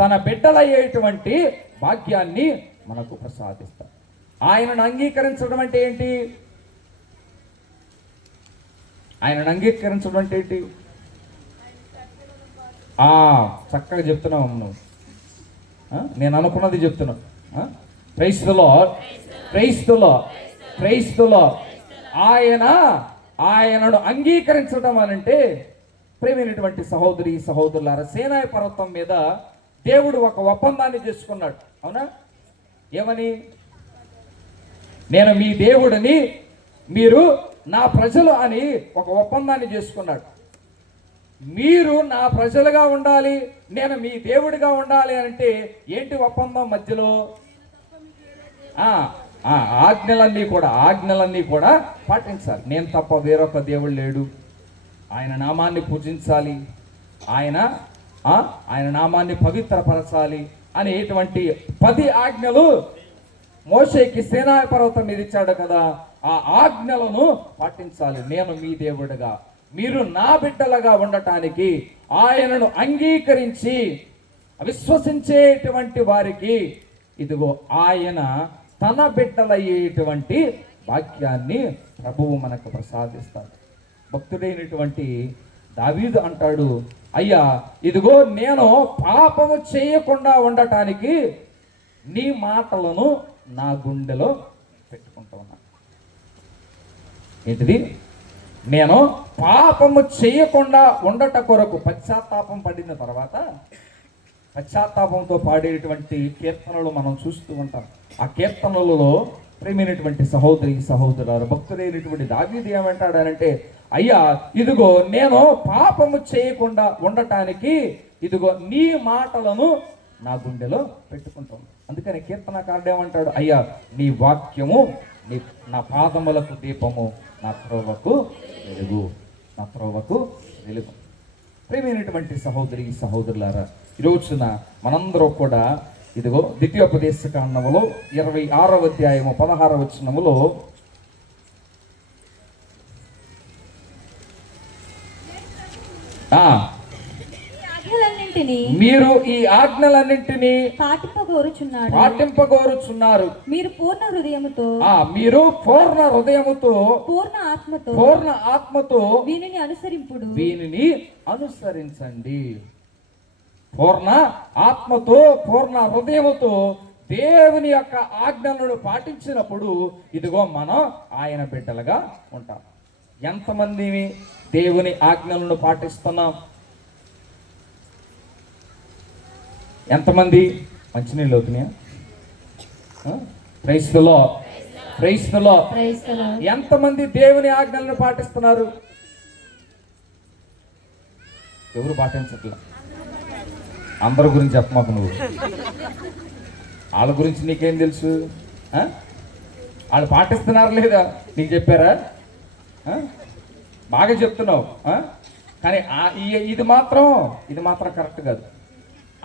తన బిడ్డలయ్యేటువంటి భాగ్యాన్ని మనకు ప్రసాదిస్తారు. ఆయనను అంగీకరించడం అంటే ఏంటి? చక్కగా చెప్తున్నావు నువ్వు. నేను అనుకున్నది చెప్తున్నాను. క్రైస్తవులో ఆయనను అంగీకరించడం అనంటే ప్రేమైనటువంటి సహోదరి సహోదరులారా, సీనాయి పర్వతం మీద దేవుడు ఒక ఒప్పందాన్ని చేసుకున్నాడు. అవునా? ఏమని? నేను మీ దేవుడిని, మీరు నా ప్రజలు అని ఒక ఒప్పందాన్ని చేసుకున్నాడు. మీరు నా ప్రజలుగా ఉండాలి, నేను మీ దేవుడిగా ఉండాలి అంటే ఏంటి ఒప్పందం మధ్యలో? ఆజ్ఞలన్నీ కూడా పాటించాలి. నేను తప్ప వేరొక దేవుడు లేడు, ఆయన నామాన్ని పూజించాలి, ఆయన నామాన్ని పవిత్రపరచాలి అనేటువంటి 10 ఆజ్ఞలు మోషేకి సీనాయి పర్వతం మీద ఇచ్చాడు కదా. ఆ ఆజ్ఞలను పాటించాలి. నేను మీ దేవుడిగా, మీరు నా బిడ్డలుగా ఉండటానికి ఆయనను అంగీకరించి విశ్వసించేటువంటి వారికి ఇదిగో ఆయన తన బిడ్డలయ్యేటువంటి వాక్యాన్ని ప్రభువు మనకు ప్రసాదిస్తాడు. భక్తుడైనటువంటి దావీదు అంటాడు, అయ్యా ఇదిగో నేను పాపము చేయకుండా ఉండటానికి నీ మాటలను నా గుండెలో పెట్టుకుంటూ ఉన్నాను. ఏంటిది? నేను పాపము చేయకుండా ఉండట కొరకు పశ్చాత్తాపం పడిన తర్వాత పశ్చాత్తాపంతో పాడేటువంటి కీర్తనలు మనం చూస్తూ ఉంటాం. ఆ కీర్తనలలో ప్రేమైనటువంటి సహోదరి సహోదరులారా, భక్తుడైనటువంటి దావీదు ఏమంటాడనంటే, అయ్యా ఇదిగో నేను పాపము చేయకుండా ఉండటానికి ఇదిగో నీ మాటలను నా గుండెలో పెట్టుకుంటాను. అందుకని కీర్తనకారుడు ఏమంటాడు, అయ్యా నీ వాక్యము నా పాదములకు దీపము, నా త్రోవకు వెలుగు. ప్రేమైనటువంటి సహోదరి సహోదరులారా, ఈ రోజున మనందరూ కూడా ఇదిగో ద్వితీయోపదేశకాండములో 26వ అధ్యాయము 16వ వచనములో ఆజ్ఞలన్నింటినీ పాటింపగోరుచున్నారు. మీరు పూర్ణ హృదయముతో పూర్ణ ఆత్మతో వీనిని అనుసరించండి. పూర్ణ ఆత్మతో పూర్ణ హృదయముతో దేవుని యొక్క ఆజ్ఞలను పాటించినప్పుడు ఇదిగో మనం ఆయన బిడ్డలుగా ఉంటాం. ఎంతమంది దేవుని ఆజ్ఞలను పాటిస్తున్నాం? ఎంతమంది? మంచినీళ్ళు అవుతున్నాయా? క్రైస్తవులో ఎంతమంది దేవుని ఆజ్ఞలను పాటిస్తున్నారు? ఎవరు పాటించట్లా? అందరి గురించి చెప్పమాకు నువ్వు. వాళ్ళ గురించి నీకేం తెలుసు? వాళ్ళు పాటిస్తున్నారు లేదా నీకు చెప్పారా? బాగా చెప్తున్నావు, కానీ ఇది మాత్రం కరెక్ట్ కాదు.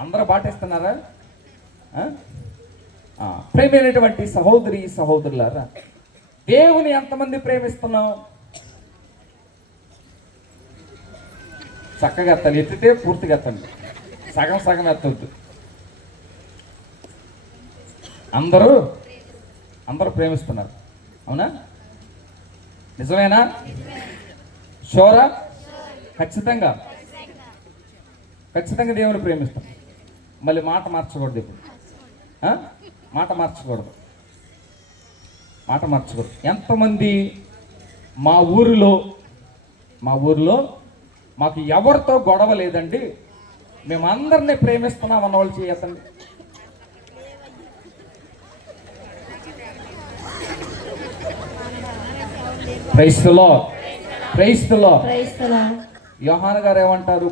అందరూ పాటిస్తున్నారా? ప్రేమైనటువంటి సహోదరులారా, దేవుని ఎంతమంది ప్రేమిస్తున్నాం? చక్కగా ఎత్తాలి, ఎత్తితే పూర్తిగా ఎత్తండి, సగం సగం ఎత్తవద్దు. అందరూ ప్రేమిస్తున్నారు, అవునా? నిజమేనా? షోరా? ఖచ్చితంగా దేవుని ప్రేమిస్తాం. మళ్ళీ మాట మార్చకూడదు. ఇప్పుడు మాట మార్చకూడదు. ఎంతమంది మా ఊరిలో మాకు ఎవరితో గొడవ లేదండి, మేము అందరినీ ప్రేమిస్తున్నాం అన్న వాళ్ళు చేయతండి. క్రైస్తవులో యోహాను గారు ఏమంటారు?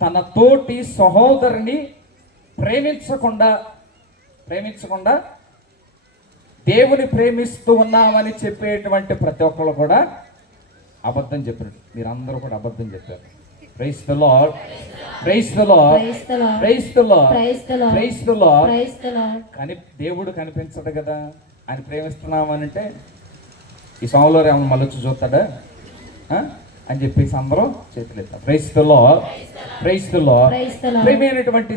తన తోటి సహోదరుని ప్రేమించకుండా దేవుని ప్రేమిస్తూ ఉన్నామని చెప్పేటువంటి ప్రతి ఒక్కరు కూడా అబద్ధం చెప్పారు. మీరందరూ కూడా అబద్ధం చెప్పారు. కానీ దేవుడు కనిపించడు కదా. ఆయన ప్రేమిస్తున్నామనంటే ఈ స్వామిలో ఏమన్నా మళ్ళీ వచ్చి చూస్తాడా అని చెప్పేసి అందరూ చేతులెత్తారు. క్రైస్తవులో ప్రేమైనటువంటి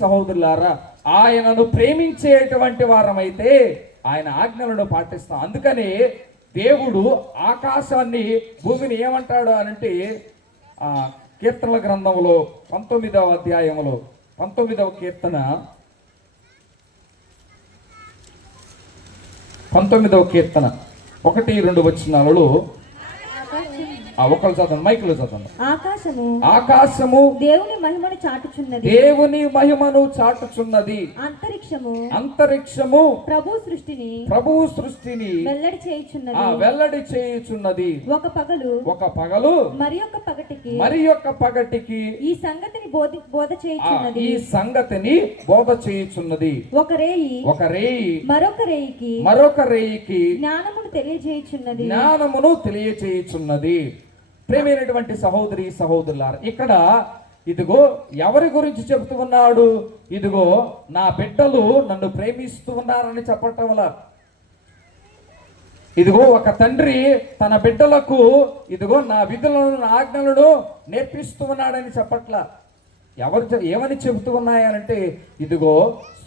సహోదరులారా, ఆయనను ప్రేమించేటువంటి వారమైతే ఆయన ఆజ్ఞలను పాటిస్తాం. అందుకని దేవుడు ఆకాశాన్ని భూమిని ఏమంటాడు అనంటే, కీర్తనల గ్రంథంలో 19వ అధ్యాయంలో 19వ కీర్తన 1-2 వచనాలలో ఒకళ్ళు చదవండి, మైకులో చదవండి. ఆకాశము దేవుని మహిమను చాటుచున్నది. అంతరిక్షము ప్రభువు సృష్టిని వెల్లడి చేయుచున్నది. ఒక పగలు మరి యొక్క పగటికి ఈ సంగతిని బోధ చేయుచున్నది. ఒక రేయి మరొక రేయికి జ్ఞానమును తెలియచేయుచున్నది. ప్రేమైనటువంటి సహోదరులారా, ఇక్కడ ఇదిగో ఎవరి గురించి చెబుతూ ఉన్నాడు? ఇదిగో నా బిడ్డలు నన్ను ప్రేమిస్తూ ఉన్నారని చెప్పటం వల్ల, ఇదిగో ఒక తండ్రి తన బిడ్డలకు ఇదిగో నా విధులను నా ఆజ్ఞలను నేర్పిస్తూ ఉన్నాడని చెప్పట్లా. ఏమని చెబుతూ ఉన్నాయనంటే, ఇదిగో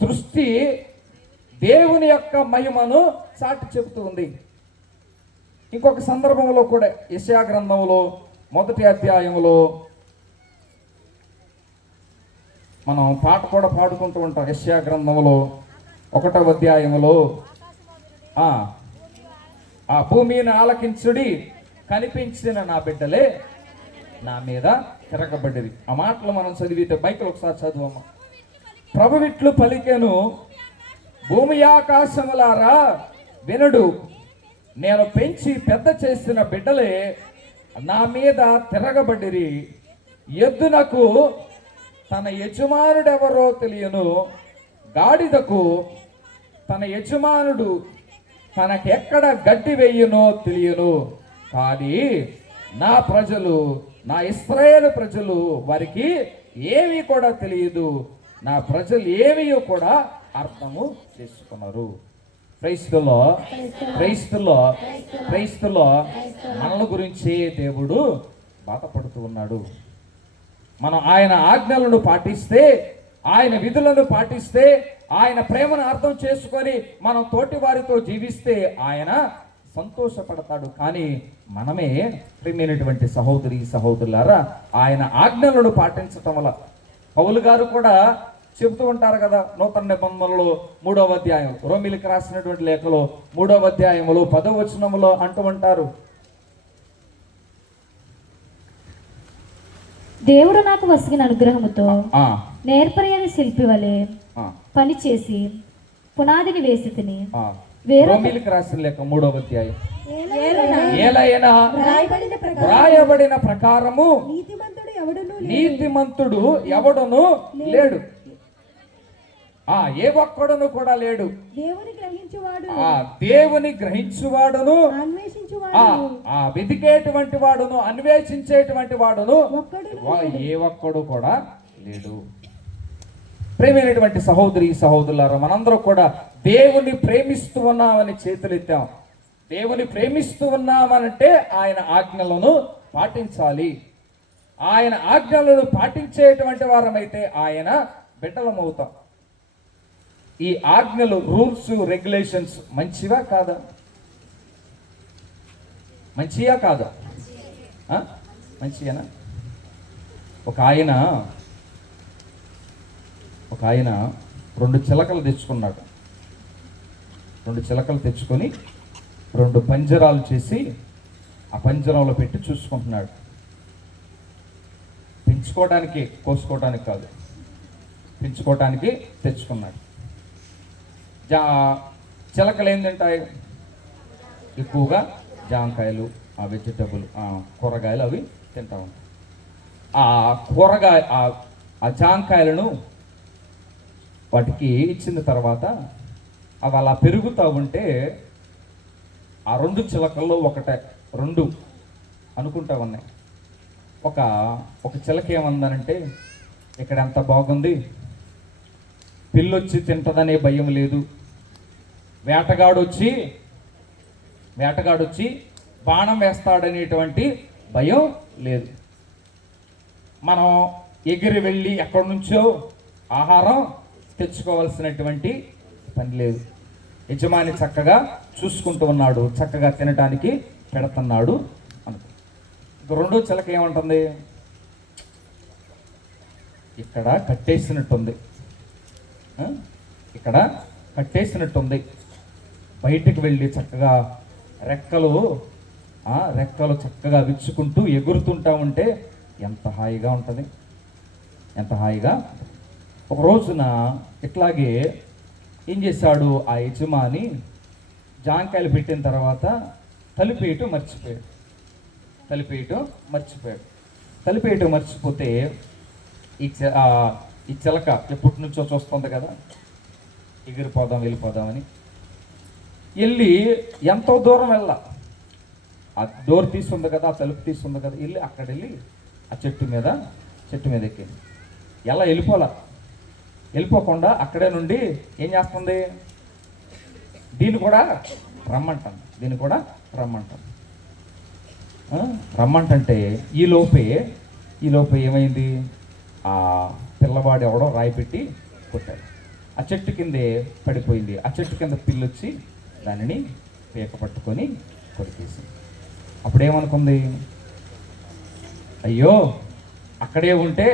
సృష్టి దేవుని యొక్క మహిమను చాటి చెబుతూ ఉంది. ఇంకొక సందర్భంలో కూడా యెషయా గ్రంథంలో 1వ అధ్యాయంలో మనం పాట కూడా పాడుకుంటూ ఉంటాం. యెషయా గ్రంథంలో 1వ అధ్యాయంలో ఆ భూమిని ఆలకించుడి, కనిపించిన నా బిడ్డలే నా మీద తిరగబడ్డది. ఆ మాటలు మనం చదివితే బైకులు ఒకసారి చదువమ్మా. ప్రభువిట్లు పలికెను, భూమి ఆకాశములారా వినడు, నేను పెంచి పెద్ద చేసిన బిడ్డలే నా మీద తిరగబడిరి. ఎద్దునకు తన యజమానుడెవరో తెలియను, గాడిదకు తన యజమానుడు తనకెక్కడ గడ్డి వేయునో తెలియను. కానీ నా ప్రజలు, నా ఇశ్రాయేలు ప్రజలు, వారికి ఏమీ కూడా తెలియదు. నా ప్రజలు ఏమీ కూడా అర్థము చేసుకున్నారు. క్రైస్తవులో మనల గురించి దేవుడు బాధపడుతూ ఉన్నాడు. మనం ఆయన ఆజ్ఞలను పాటిస్తే, ఆయన విధులను పాటిస్తే, ఆయన ప్రేమను అర్థం చేసుకొని మనం తోటి వారితో జీవిస్తే ఆయన సంతోషపడతాడు. కానీ మనమే ప్రియమైనటువంటి సహోదరి సహోదరులారా ఆయన ఆజ్ఞలను పాటించటం వల్ల, పౌలు గారు కూడా చెబుతూ ఉంటారు కదా, నూతన నిబంధనలో 3వ అధ్యాయం, రోమిలికి రాసినటువంటి లేఖలో 3వ అధ్యాయములో 10వ వచనములో అంటూ ఉంటారు, దేవుడు నాకు వసిగిన అనుగ్రహముతో ఆ నేర్పరియని శిల్పి వలె ఆ, పని చేసి పునాదిని వేసి తిని ఆ. వేరొక రోమిలికి రాసిన లేఖ 3వ అధ్యాయం, ఏలన ఏలైనా రాయబడిన ప్రకారం వ్రాయబడిన ప్రకారము నీతిమంతుడు ఎవడును నీతిమంతుడు ఎవడును లేడు. ఏ ఒక్కడును కూడా లేడు. దేవుని గ్రహించువాడు దేవుని గ్రహించువాడును, అన్వేషించువాడు వెతికేటువంటి వాడును, అన్వేషించేటువంటి వాడును ఒక్కడును ఏ ఒక్కడు కూడా లేడు. ప్రేమైనటువంటి సహోదరి సహోదరులారా, మనందరం కూడా దేవుని ప్రేమిస్తూ ఉన్నామని చేతులెత్తాం. దేవుని ప్రేమిస్తూ ఉన్నామనంటే ఆయన ఆజ్ఞలను పాటించాలి. ఆయన ఆజ్ఞలను పాటించేటువంటి వారమైతే ఆయన బిడ్డలమవుతాం. ఈ ఆజ్ఞలు, రూల్స్, రెగ్యులేషన్స్ మంచివా కాదా? మంచియా కాదా? మంచియేనా? ఒక ఆయన 2 చిలకలు తెచ్చుకున్నాడు. 2 చిలకలు తెచ్చుకొని 2 పంజరాలు చేసి ఆ పంజరంలో పెట్టి చూసుకుంటున్నాడు. పెంచుకోవడానికి, కోసుకోవడానికి కాదు, పెంచుకోవడానికి తెచ్చుకున్నాడు. చిలకలు ఏం తింటాయి? ఎక్కువగా జాంకాయలు, వెజిటబుల్, కూరగాయలు అవి తింటా ఉంటాయి. ఆ జాంకాయలను వాటికి ఇచ్చిన తర్వాత అవి అలా పెరుగుతూ ఉంటే ఆ 2 చిలకల్లో 2 అనుకుంటా ఉన్నాయి. ఒక చిలక ఏమందనంటే, ఇక్కడ ఎంత బాగుంది, పిల్లొచ్చి తింటదనే భయం లేదు, వేటగాడొచ్చి బాణం వేస్తాడనేటువంటి భయం లేదు, మనం ఎగిరి వెళ్ళి ఎక్కడి నుంచో ఆహారం తెచ్చుకోవాల్సినటువంటి పని లేదు. యజమాని చక్కగా చూసుకుంటూ ఉన్నాడు, చక్కగా తినడానికి పెడుతున్నాడు అనుకో. 2వ చిలక ఏమంటుంది? ఇక్కడ కట్టేసినట్టుంది, ఇక్కడ కట్టేసినట్టుంది. బయటికి వెళ్ళి చక్కగా రెక్కలు చక్కగా విచ్చుకుంటూ ఎగురుతుంటా ఉంటే ఎంత హాయిగా ఉంటుంది, ఎంత హాయిగా. ఒక రోజున ఇట్లాగే ఏం చేశాడు ఆ యజమాని, జాంకాయలు పెట్టిన తర్వాత తలుపేయటం మర్చిపోతే ఈ చిలక ఎప్పటి నుంచో చూస్తుంది కదా, వెళ్ళిపోదామని వెళ్ళి ఎంతో దూరం ఆ డోర్ తీసుంది కదా, ఆ తలుపు తీసుంది కదా, వెళ్ళి ఆ చెట్టు మీద ఎక్కింది. ఎలా వెళ్ళిపోకుండా అక్కడే నుండి ఏం చేస్తుంది, దీన్ని కూడా రమ్మంటే ఈ లోపే ఏమైంది, ఆ పిల్లవాడు ఎవడో రాయి పెట్టి కొట్టాడు. ఆ చెట్టు కిందే పడిపోయింది. ఆ చెట్టు కింద పిల్లొచ్చి దానిని పీక పట్టుకొని కొరికేసింది. అప్పుడేమనుకుంది, అయ్యో అక్కడే ఉంటే,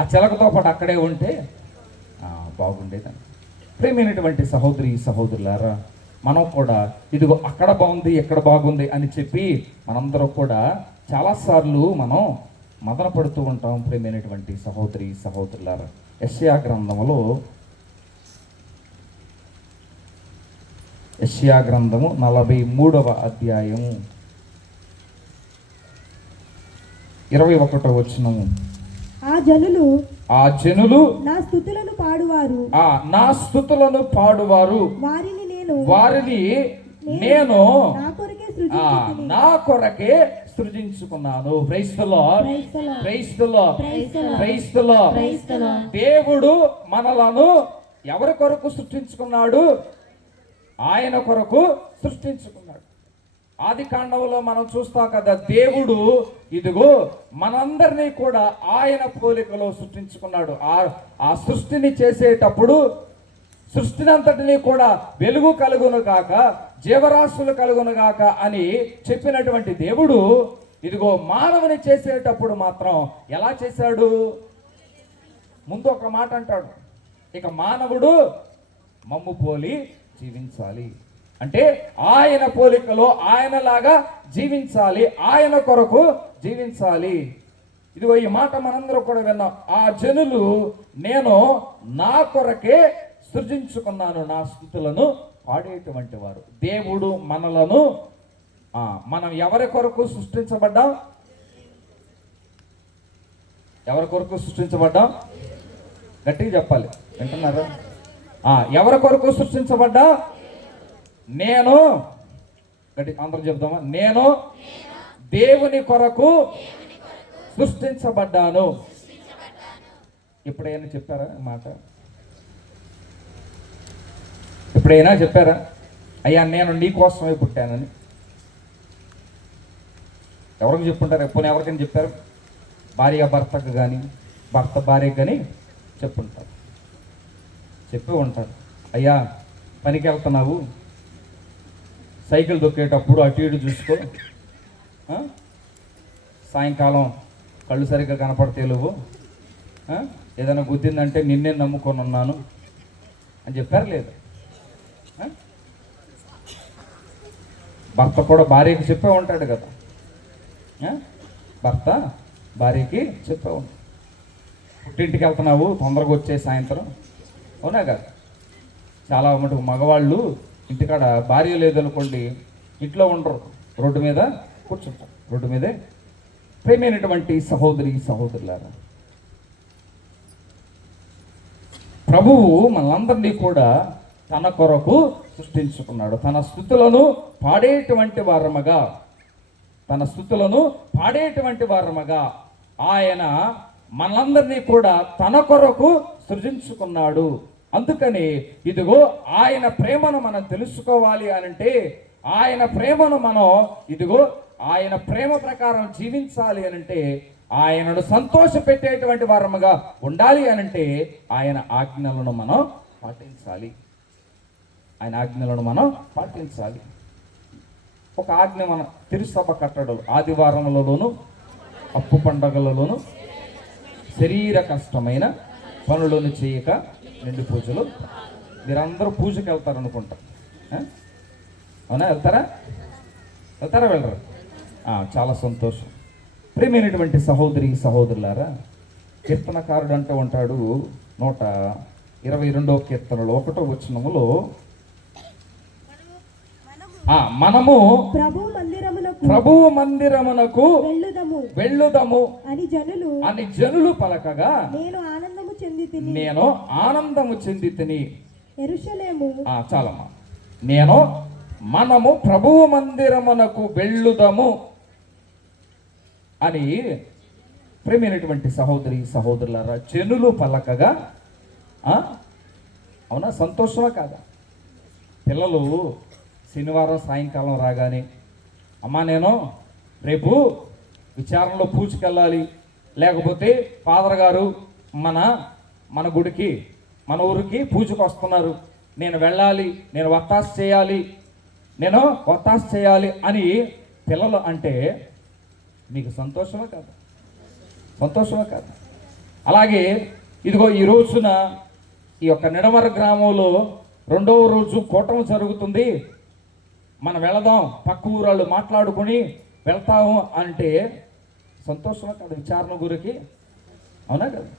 ఆ చిలకతో పాటు అక్కడే ఉంటే బాగుండేదని. ప్రేమైనటువంటి సహోదరి సహోదరులారా, మనం కూడా ఇదిగో అక్కడ బాగుంది, ఎక్కడ బాగుంది అని చెప్పి మనందరం కూడా చాలాసార్లు మనం మదన పడుతూ ఉంటాం. ప్రేమైనటువంటి సహోదరి సహోదరులారా, యెషయా గ్రంథములో, యెషయా గ్రంథము 43వ అధ్యాయము 21వ వచనము, ఆ జనులు నా స్తుతులను పాడువారు వారిని నేను నా కొరకే సృజించుకున్నాను. Praise the lord. దేవుడు మనలను ఎవరి కొరకు సృష్టించుకున్నాడు? ఆయన కొరకు సృష్టించుకున్నాడు. ఆది కాండంలో మనం చూస్తాం కదా, దేవుడు ఇదిగో మనందరినీ కూడా ఆయన పోలికలో సృష్టించుకున్నాడు. ఆ సృష్టిని చేసేటప్పుడు సృష్టిని అంతటినీ కూడా వెలుగు కలుగును గాక, జీవరాశులు కలుగును గాక అని చెప్పినటువంటి దేవుడు ఇదిగో మానవుని చేసేటప్పుడు మాత్రం ఎలా చేశాడు? ముందు ఒక మాట అంటాడు, ఇక మానవుడు మమ్ము పోలి జీవించాలి. అంటే ఆయన పోలికలో ఆయనలాగా జీవించాలి, ఆయన కొరకు జీవించాలి. ఇదిగో ఈ మాట మనందరూ కూడా విన్నాం. ఆ జనులు నేను నా కొరకే సృజించుకున్నాను, నా స్తుతులను పాడేటువంటి వారు. దేవుడు మనలను మనం ఎవరి కొరకు సృష్టించబడ్డాం? ఎవరి కొరకు సృష్టించబడ్డాం? గట్టిగా చెప్పాలి, వింటున్నారా? ఎవరి కొరకు సృష్టించబడ్డా? నేను, గట్టి అందరూ చెప్దామా? నేను దేవుని కొరకు సృష్టించబడ్డాను. ఎప్పుడైనా చెప్పారా మాట? ఎప్పుడైనా చెప్పారా, అయ్యా నేను నీ కోసమే పుట్టానని? ఎవరికి చెప్పుంటారు? ఎప్పుడు ఎవరికైనా చెప్పారు? భార్య భర్తకు కానీ, భర్త భార్యకు కానీ చెప్పుంటారు, చెప్పి ఉంటారు. అయ్యా పనికి వెళ్తున్నావు, సైకిల్ దొక్కేటప్పుడు అటు ఇటు చూసుకో, సాయంకాలం కళ్ళు సరిగ్గా కనపడితే లేవు, ఏదైనా గుద్దిందంటే నిన్నే నమ్ముకొని ఉన్నాను అని చెప్పారు లేదు? భర్త కూడా భార్యకి చెప్పే ఉంటాడు కదా, భర్త భార్యకి చెప్పే ఉంటాడు. పుట్టింటికి వెళ్తున్నావు, తొందరగా వచ్చే సాయంత్రం, అవునా కాదు? చాలా మటుకు మగవాళ్ళు ఇంటికాడ భార్య లేదనుకోండి, ఇంట్లో ఉండరు, రోడ్డు మీద కూర్చుంటారు, రోడ్డు మీదే. ప్రేమైనటువంటి సహోదరి సహోదరులారా, ప్రభువు మనందరినీ కూడా తన కొరకు సృష్టించుకున్నాడు. తన స్తుతులను పాడేటువంటి వారముగా, తన స్తుతులను పాడేటువంటి వారముగా ఆయన మనందరినీ కూడా తన కొరకు సృజించుకున్నాడు. అందుకని ఇదిగో ఆయన ప్రేమను మనం తెలుసుకోవాలి అనంటే, ఆయన ప్రేమను మనం ఇదిగో ఆయన ప్రేమ ప్రకారం జీవించాలి అనంటే, ఆయనను సంతోష పెట్టేటువంటి వారముగా ఉండాలి అనంటే ఆయన ఆజ్ఞలను మనం పాటించాలి. ఆయన ఆజ్ఞలను మనం పాటించాలి. ఒక ఆజ్ఞ మన తిరుసభ కట్టడలు, ఆదివారములలోను అప్పు పండగలలోను శరీర కష్టమైన పనులను చేయక నిండు పూజలు. మీరందరూ పూజకి వెళ్తారు అనుకుంటా, అవునా? వెళ్తారా? వెళ్ళరు? చాలా సంతోషం. ప్రియమైనటువంటి సహోదరి సహోదరులారా, కీర్తనకారుడు అంటూ ఉంటాడు 122వ కీర్తనలో 1వ వచనములో, మనము ప్రభువు మందిరమునకు వెళ్ళుదము అని జనులు పలకగా నేను ఆనందము చెందితిని. చాలమ్మా. మనము ప్రభువు మందిరమునకు వెళ్ళుదము అని ప్రేమైనటువంటి సహోదరి సహోదరులారా జనులు పలకగా, అవునా? సంతోషమా కాదా? పిల్లలు శనివారం సాయంకాలం రాగానే, అమ్మా నేను రేపు విచారణలో పూజకెళ్ళాలి, లేకపోతే ఫాదర్ గారు మన గుడికి మన ఊరికి పూజకు వస్తున్నారు, నేను వెళ్ళాలి, నేను ఒత్తాసు చేయాలి అని పిల్లలు అంటే మీకు సంతోషమా కాదు? సంతోషమా కాదు? అలాగే ఇదిగో ఈ రోజున ఈ యొక్క నిడమర గ్రామంలో 2వ రోజు కూటమి జరుగుతుంది, మనం వెళదాం, పక్క ఊరాళ్ళు మాట్లాడుకొని వెళ్తాము అంటే సంతోషమా కాదు? విచారణ గురికి, అవునా కదా?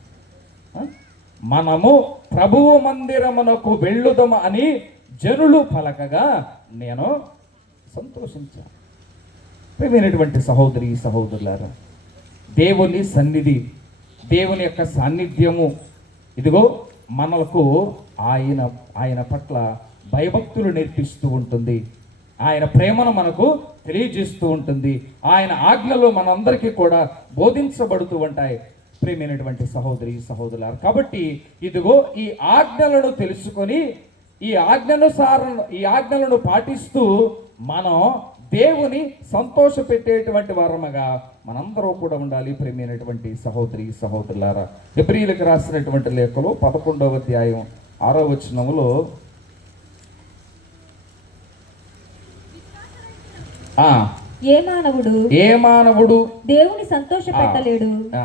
మనము ప్రభువు మందిరమునకు వెళ్ళుదము అని జనులు పలకగా నేను సంతోషించాను. ప్రియమైనటువంటి సహోదరి సహోదరులారా, దేవుని సన్నిధి, దేవుని యొక్క సాన్నిధ్యము ఇదిగో మనకు ఆయన పట్ల భయభక్తులు నేర్పిస్తూ ఉంటుంది. ఆయన ప్రేమను మనకు తెలియజేస్తూ ఉంటుంది. ఆయన ఆజ్ఞలు మనందరికీ కూడా బోధించబడుతూ ఉంటాయి. ప్రియమైనటువంటి సహోదరి సహోదరులారా, కాబట్టి ఇదిగో ఈ ఆజ్ఞలను తెలుసుకొని ఈ ఆజ్ఞలను పాటిస్తూ మనం దేవుని సంతోష పెట్టేటువంటి వారముగా మనందరూ కూడా ఉండాలి. ప్రేమైనటువంటి సహోదరి సహోదరులారా, హెబ్రీయులకు రాసినటువంటి లేఖలో 11వ అధ్యాయం 6వ వచనములో ఏ మానవుడు దేవుని సంతోష ఆ. పెట్టలేడు. ఆ,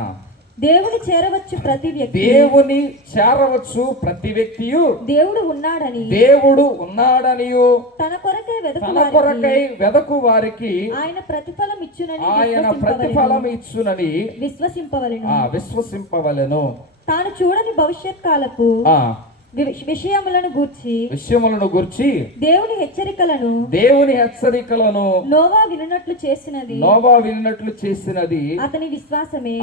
దేవుని చేరవచ్చు ప్రతి వ్యక్తి దేవుని చేరవచ్చు ప్రతి వ్యక్తియు దేవుడు ఉన్నాడని దేవుడు ఉన్నాడనియు తన కొరకై తన కొరకై వెదకు వారికి ఆయన ప్రతిఫలం ఇచ్చునని ఆయన ప్రతిఫలం ఇచ్చునని విశ్వసింపవలెను. విశ్వసింపవలెను. తాను చూడని భవిష్యత్ కాలపు ఆ విషయములను గుర్చి దేవుని హెచ్చరికలను నోవా వినున్నట్లు చేసినది అతని విశ్వాసమే.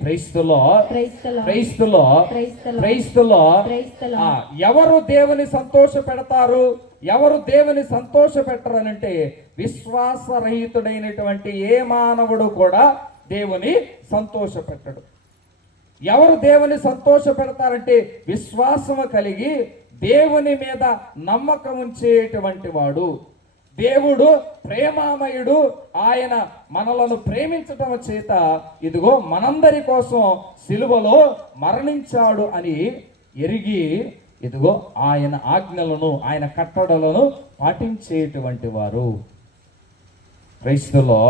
క్రైస్తులో క్రైస్తలో ఎవరు దేవుని సంతోష పెడతారు, ఎవరు దేవుని సంతోష పెట్టరనంటే విశ్వాసరహితుడైనటువంటి ఏ మానవుడు కూడా దేవుని సంతోష పెట్టడు. ఎవరు దేవుని సంతోష పెడతారంటే విశ్వాసము కలిగి దేవుని మీద నమ్మకం ఉంచేటువంటి వాడు. దేవుడు ప్రేమామయుడు, ఆయన మనలను ప్రేమించటం చేత ఇదిగో మనందరి కోసం సిలువలో మరణించాడు అని ఎరిగి ఇదిగో ఆయన ఆజ్ఞలను ఆయన కట్టడలను పాటించేటువంటి వారు. క్రైస్తులో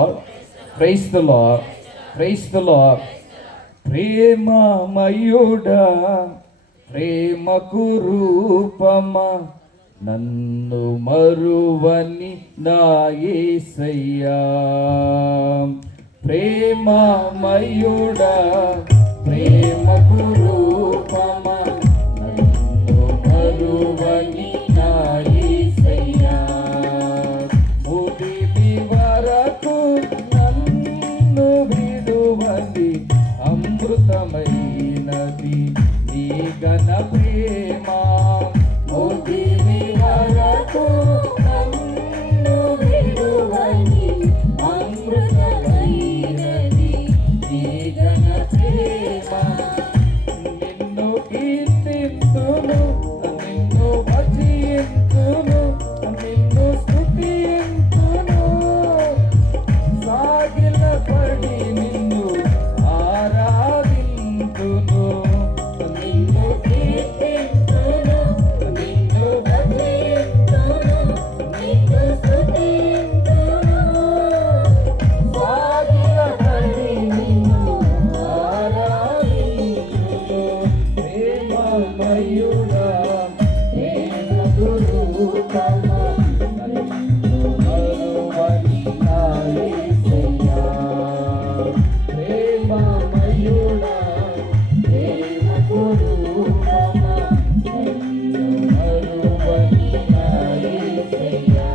ప్రేమమయుడా ప్రేమకు రూపమా నన్ను మరువని నా యేసయ్యా. ప్రేమమయుడా ప్రేమకు రూపమా నన్ను మరువని నా యేసయ్యా. ముదిమి వరకు నన్ను విడువని అమృతమైనది నీ ఘన ప్రేమ. ముదిమి వరకు నన్ను విడువని అమృతమైనది నీ ఘన ప్రేమ. నిన్ను కీర్తింతును, నిన్ను భజింతును, నిన్ను స్తుతింతును, సాగిలపడి నిన్ను ఆరాధింతును. నిన్ను కీర్తింతును, నిన్ను భజింతును, నిన్ను స్తుతింతును, సాగిలపడి నిన్ను ఆరాధింతును. ప్రేమమయుడా ప్రేమకు రూపమా నన్ను మరువని నా యేసయ్యా. ప్రేమమయుడా ప్రేమకు రూపమా నన్ను మరువని నా యేసయ్యా.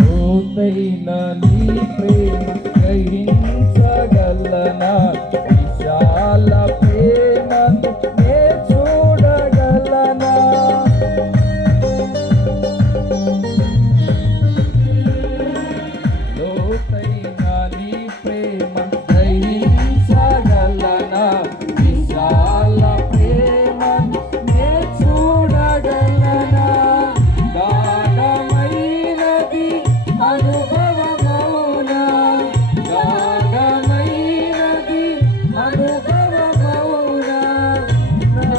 లోతైన నీ ప్రేమ గ్రహించగలనా, విశాల ప్రేమను నే చూడగలనా. లోతైన నీ ప్రేమ గ్రహించగలనా, విశాల ప్రేమను నే చూడగలనా. గాఢమైనది అనుభవమౌనా, గాఢమైనది అనుభవమౌనా. నా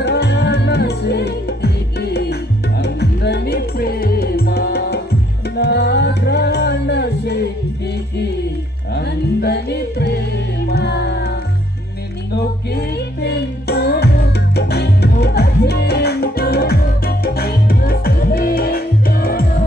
గ్రహణ శక్తికి అందని ప్రేమ, నా గ్రహణ శక్తికి అందని ప్రేమ. నిన్ను కీర్తింతును, నిన్ను భజింతును, నిన్ను స్తుతింతును,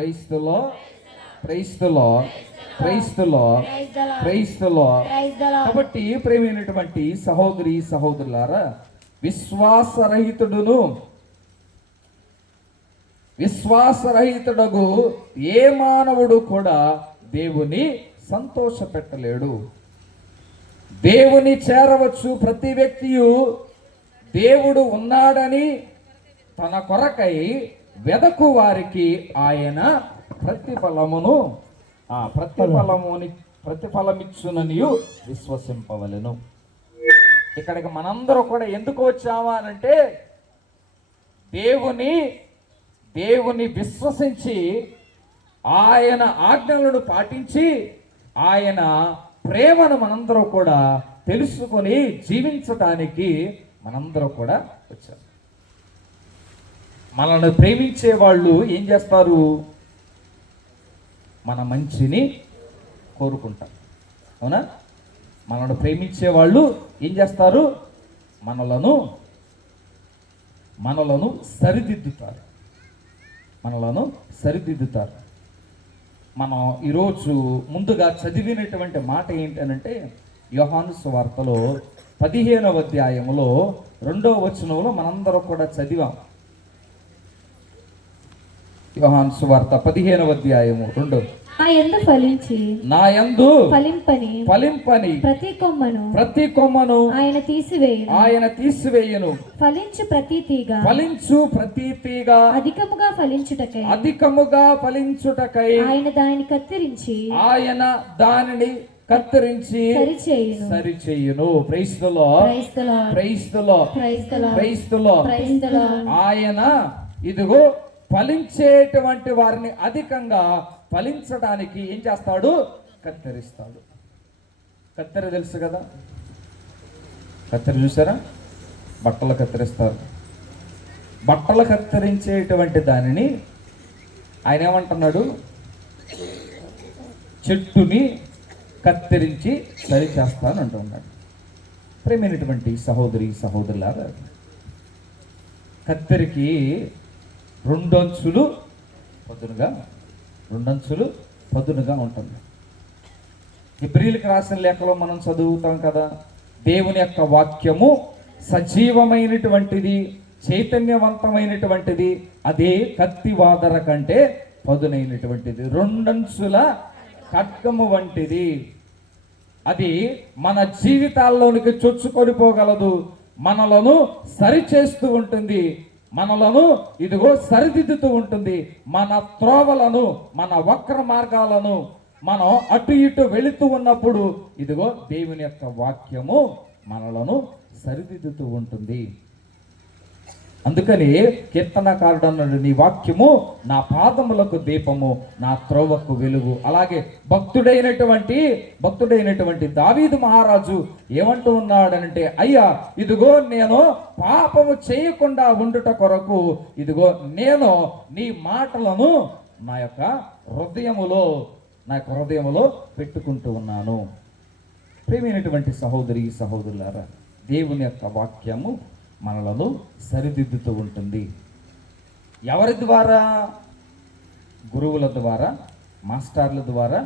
క్రైస్తులో క్రైస్తులో క్రైస్తులో క్రైస్తులో కాబట్టి ప్రేమైనటువంటి సహోదరి సహోదరులారా, విశ్వాసరహితుడగు ఏ మానవుడు కూడా దేవుని సంతోష పెట్టలేడు. దేవుని చేరవచ్చు ప్రతి వ్యక్తియు దేవుడు ఉన్నాడని తన కొరకై వెదకు వారికి ఆయన ప్రతిఫలమిచ్చుననియు విశ్వసింపవలెను. ఇక్కడికి మనందరూ కూడా ఎందుకు వచ్చామా అనంటే దేవుని విశ్వసించి ఆయన ఆజ్ఞలను పాటించి ఆయన ప్రేమను మనందరూ కూడా తెలుసుకొని జీవించటానికి మనందరూ కూడా వచ్చారు. మనల్ని ప్రేమించే వాళ్ళు ఏం చేస్తారు? మన మంచిని కోరుకుంటారు. అవునా? మనల్ని ప్రేమించే వాళ్ళు ఏం చేస్తారు? మనలను సరిదిద్దుతారు. మనం ఈరోజు ముందుగా చదివినటువంటి మాట ఏంటనంటే యోహాను సువార్తలో 15వ అధ్యాయములో 2వ వచనంలో మనందరం కూడా చదివాం. యోహాను సువార్త 15వ అధ్యాయము 2. నా యందు ఫలింపని ప్రతి కొమ్మను ఆయన తీసివేయును. ఫలించు ప్రతి తీగ అధికముగా ఫలించుటకై ఆయన దానిని కత్తిరించి సరిచేయును. క్రైస్తులో ఆయన ఇదిగో ఫలించేటువంటి వారిని అధికంగా ఫలించడానికి ఏం చేస్తాడు? కత్తిరిస్తాడు. కత్తెర తెలుసు కదా, కత్తెర చూసారా? బట్టలు కత్తిరిస్తారు. బట్టలు కత్తిరించేటువంటి దానిని ఆయన ఏమంటున్నాడు? చెట్టుని కత్తిరించి సరి చేస్తాను అంటున్నాడు. ప్రేమైనటువంటి సహోదరి సహోదరులారా, కత్తెరికి రెండంచులు పదునుగా ఉంటుంది. హెబ్రీయులకు రాసిన లేఖలో మనం చదువుతాం కదా, దేవుని యొక్క వాక్యము సజీవమైనటువంటిది, చైతన్యవంతమైనటువంటిది, అదే కత్తి వాదర కంటే పదునైనటువంటిది, రెండంచుల ఖడ్గము వంటిది. అది మన జీవితాల్లోనికి చొచ్చుకొని పోగలదు, మనలను సరిచేస్తూ ఉంటుంది, మనలను ఇదిగో సరిదిద్దుతూ ఉంటుంది. మన త్రోవలను, మన వక్ర మార్గాలను మనం అటు ఇటు వెళుతూ ఉన్నప్పుడు ఇదిగో దేవుని యొక్క వాక్యము మనలను సరిదిద్దుతూ ఉంటుంది. అందుకని కీర్తనకారుడు అన్నాడు, నీ వాక్యము నా పాదములకు దీపము, నా త్రోవకు వెలుగు. అలాగే భక్తుడైనటువంటి దావీదు మహారాజు ఏమంటూ ఉన్నాడనంటే, అయ్యా ఇదిగో నేను పాపము చేయకుండా ఉండుట కొరకు ఇదిగో నేను నీ మాటలను నా యొక్క హృదయములో పెట్టుకుంటూ ఉన్నాను. ప్రేమైనటువంటి సహోదరి సహోదరులారా, దేవుని యొక్క వాక్యము మనలను సరిదిద్దుతూ ఉంటుంది. ఎవరి ద్వారా? గురువుల ద్వారా, మాస్టర్ల ద్వారా.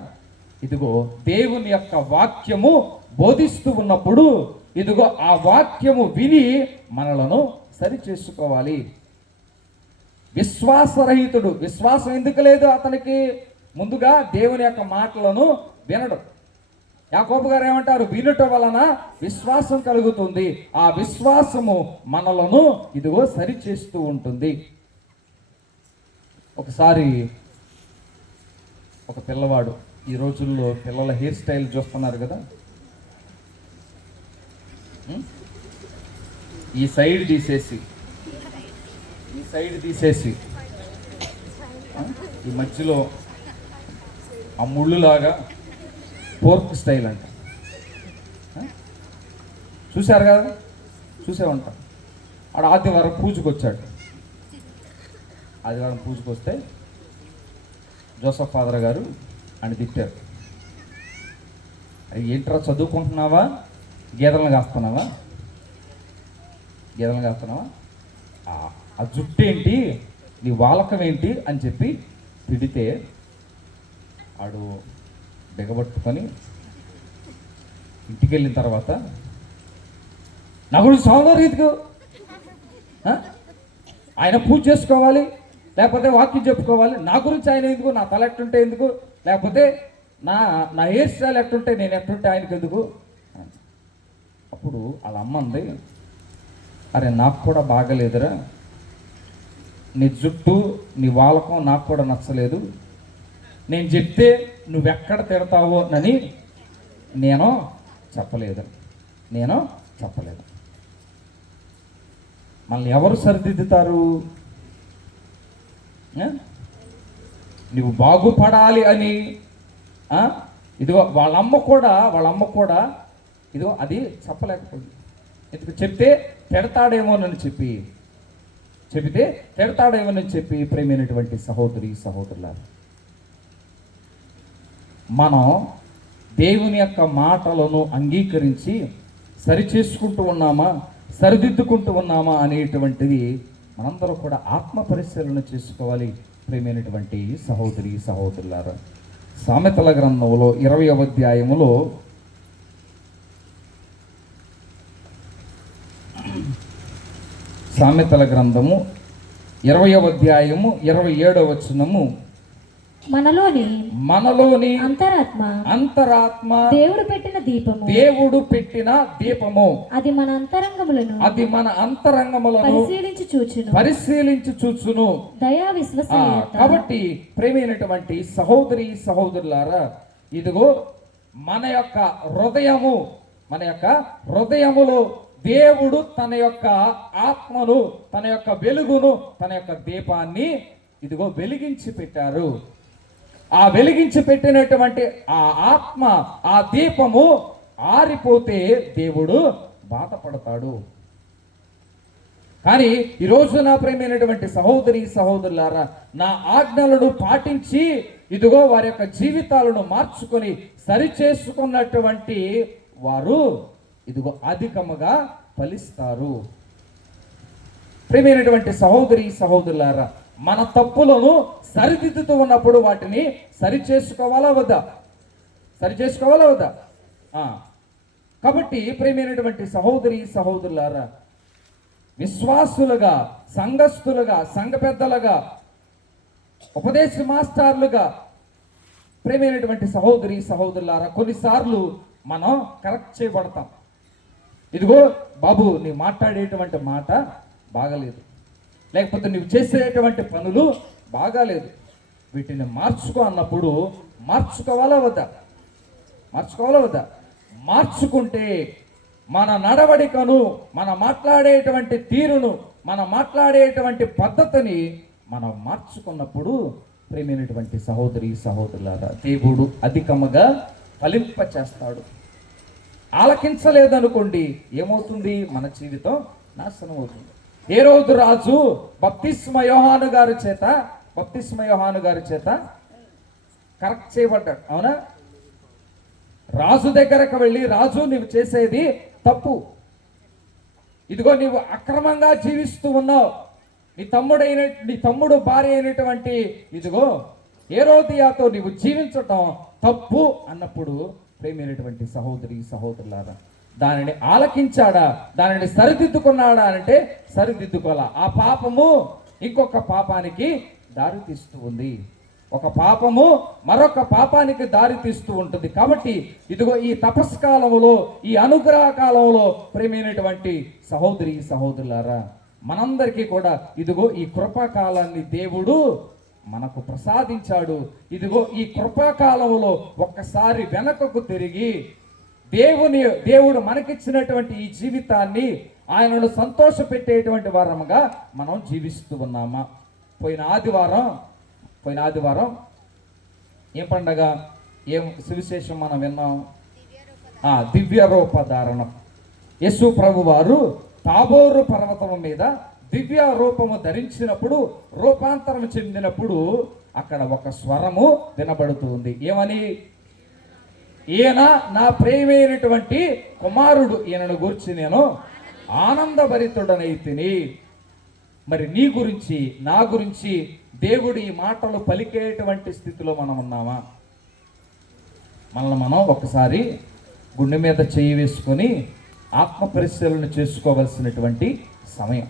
ఇదిగో దేవుని యొక్క వాక్యము బోధిస్తూ ఉన్నప్పుడు ఇదిగో ఆ వాక్యము విని మనలను సరి చేసుకోవాలి. విశ్వాసరహితుడు, విశ్వాసం ఎందుకు లేదు అతనికి? ముందుగా దేవుని యొక్క మాటలను వినడు. యాకోబు గారు ఏమంటారు? వినుట వలన విశ్వాసం కలుగుతుంది. ఆ విశ్వాసము మనలను ఇదిగో సరి చేస్తూ ఉంటుంది. ఒకసారి ఒక పిల్లవాడు, ఈ రోజుల్లో పిల్లల హెయిర్ స్టైల్ చూస్తున్నారు కదా, ఈ సైడ్ తీసేసి ఈ మధ్యలో ఆ ముళ్ళులాగా పోర్క్ స్టైల్ అంట. చూశారు కదా, చూసేవంట. ఆడ ఆదివారం పూజకొచ్చాడు. ఆదివారం పూజకొస్తే జోసఫ్ ఫాదర్ గారు అని తిట్టారు. ఏంట్రా చదువుకుంటున్నావా, గేదెలను కాస్తున్నావా ఆ జుట్టు ఏంటి, నీ వాలకం ఏంటి అని చెప్పి తిడితే ఆడు బిగబట్టుకొని ఇంటికి వెళ్ళిన తర్వాత నా గురించి సోమవారం రీతికు ఆయన పూజ చేసుకోవాలి, లేకపోతే వాక్యం చెప్పుకోవాలి. నా గురించి ఆయన ఎందుకు, నా తల ఎట్టుంటే ఎందుకు, లేకపోతే నా నా హెయిర్ స్టైల్ ఎట్టుంటే నేను ఎట్టుంటే ఆయనకు ఎందుకు. అప్పుడు వాళ్ళ అమ్మ అంది, అరే నాకు కూడా బాగలేదురా, నీ జుట్టు నీ వాలకం నాకు కూడా నచ్చలేదు, నేను చెప్తే నువ్వెక్కడ తిడతావో అని నేను చెప్పలేదు. మళ్ళీ ఎవరు సరిదిద్దుతారు? నువ్వు బాగుపడాలి అని ఇదిగో వాళ్ళ అమ్మ కూడా ఇదిగో అది చెప్పలేకపోయింది. ఎందుకు చెప్తే తిడతాడేమోనని చెప్పి ప్రేమైనటువంటి సహోదరి సహోదరులారా, మనం దేవుని యొక్క మాటలను అంగీకరించి సరిచేసుకుంటూ ఉన్నామా, సరిదిద్దుకుంటూ ఉన్నామా అనేటువంటిది మనందరూ కూడా ఆత్మ పరిశీలన చేసుకోవాలి. ప్రేమైనటువంటి సహోదరి సహోదరులారా, సామెతల గ్రంథంలో 20వ అధ్యాయములో సామెతల గ్రంథము 20వ అధ్యాయము 27వ వచనము, మనలోని అంతరాత్మ దేవుడు పెట్టిన దీపము అది మన అంతరంగములను పరిశీలించి చూచును. కాబట్టి ప్రేమైనటువంటి సహోదరి సహోదరులారా, ఇదిగో మన యొక్క హృదయములో దేవుడు తన యొక్క ఆత్మను, తన యొక్క వెలుగును, తన యొక్క దీపాన్ని ఇదిగో వెలిగించి పెట్టారు. ఆ వెలిగించి పెట్టినటువంటి ఆ ఆత్మ, ఆ దీపము ఆరిపోతే దేవుడు బాధపడతాడు. కానీ ఈరోజు నా ప్రేమైనటువంటి సహోదరి సహోదరులారా, నా ఆజ్ఞలను పాటించి ఇదిగో వారి యొక్క జీవితాలను మార్చుకొని సరిచేసుకున్నటువంటి వారు ఇదిగో అధికముగా ఫలిస్తారు. ప్రేమైనటువంటి సహోదరి సహోదరులారా, మన తప్పులను సరిదిద్దుతూ ఉన్నప్పుడు వాటిని సరిచేసుకోవాలా వద్దా? కాబట్టి ప్రేమైనటువంటి సహోదరి సహోదరులారా, విశ్వాసులుగా, సంఘస్థులుగా, సంఘ పెద్దలుగా, ఉపదేశ మాస్టర్లుగా, ప్రేమైనటువంటి సహోదరి సహోదరులారా, కొన్నిసార్లు మనం కరెక్ట్ చేయబడతాం. ఇదిగో బాబు, నీ మాట్లాడేటువంటి మాట బాగలేదు, లేకపోతే నువ్వు చేసేటువంటి పనులు బాగాలేదు, వీటిని మార్చుకో అన్నప్పుడు మార్చుకోవాలా వద్దా? మార్చుకుంటే మన నడవడికను, మన మాట్లాడేటువంటి తీరును, మన మాట్లాడేటువంటి పద్ధతిని మనం మార్చుకున్నప్పుడు ప్రేమైనటువంటి సహోదరి సహోదరులారా, దేవుడు అధికముగా ఫలింప చేస్తాడు. ఆలకించలేదనుకోండి, ఏమవుతుంది? మన జీవితం నాశనం అవుతుంది. హేరోదు రాజు బప్తిస్మ యోహాను గారి చేత కరెక్ట్ చేయబడ్డాడు. అవునా? రాజు దగ్గరకు వెళ్ళి, రాజు నువ్వు చేసేది తప్పు, ఇదిగో నీవు అక్రమంగా జీవిస్తూ ఉన్నావు, నీ తమ్ముడు భార్య అయినటువంటి ఇదిగో హేరోదియాతో నీవు జీవించటం తప్పు అన్నప్పుడు ప్రేమైనటువంటి సహోదరి సహోదరులారా, దానిని ఆలకించాడా, దానిని సరిదిద్దుకున్నాడా అంటే సరిదిద్దుకోవాలా. ఆ పాపము ఇంకొక పాపానికి దారి తీస్తూ ఉంది. ఒక పాపము మరొక పాపానికి దారి తీస్తూ ఉంటుంది. కాబట్టి ఇదిగో ఈ తపస్కాలములో, ఈ అనుగ్రహ కాలంలో ప్రేమైనటువంటి సహోదరి సహోదరులారా, మనందరికీ కూడా ఇదిగో ఈ కృపాకాలాన్ని దేవుడు మనకు ప్రసాదించాడు. ఇదిగో ఈ కృపాకాలంలో ఒక్కసారి వెనకకు తిరిగి దేవుడు మనకిచ్చినటువంటి ఈ జీవితాన్ని ఆయనను సంతోష పెట్టేటువంటి వారముగా మనం జీవిస్తూ ఉన్నామా? పోయిన ఆదివారం ఏం పండగ, ఏం సువిశేషం మనం విన్నాం? దివ్య రూపధారణం. యేసు ప్రభు వారు తాబోరు పర్వతం మీద దివ్య రూపము ధరించినప్పుడు, రూపాంతరం చెందినప్పుడు అక్కడ ఒక స్వరము వినబడుతుంది. ఏమని? ఈయన నా ప్రియమైనటువంటి కుమారుడు, ఈయనను గురించి నేను ఆనందభరితుడనైతిని. మరి నీ గురించి, నా గురించి దేవుడు ఈ మాటలు పలికేటువంటి స్థితిలో మనం ఉన్నామా? మనల్ని మనం ఒకసారి గుండె మీద చేయి వేసుకొని ఆత్మ పరిశీలన చేసుకోవలసినటువంటి సమయం.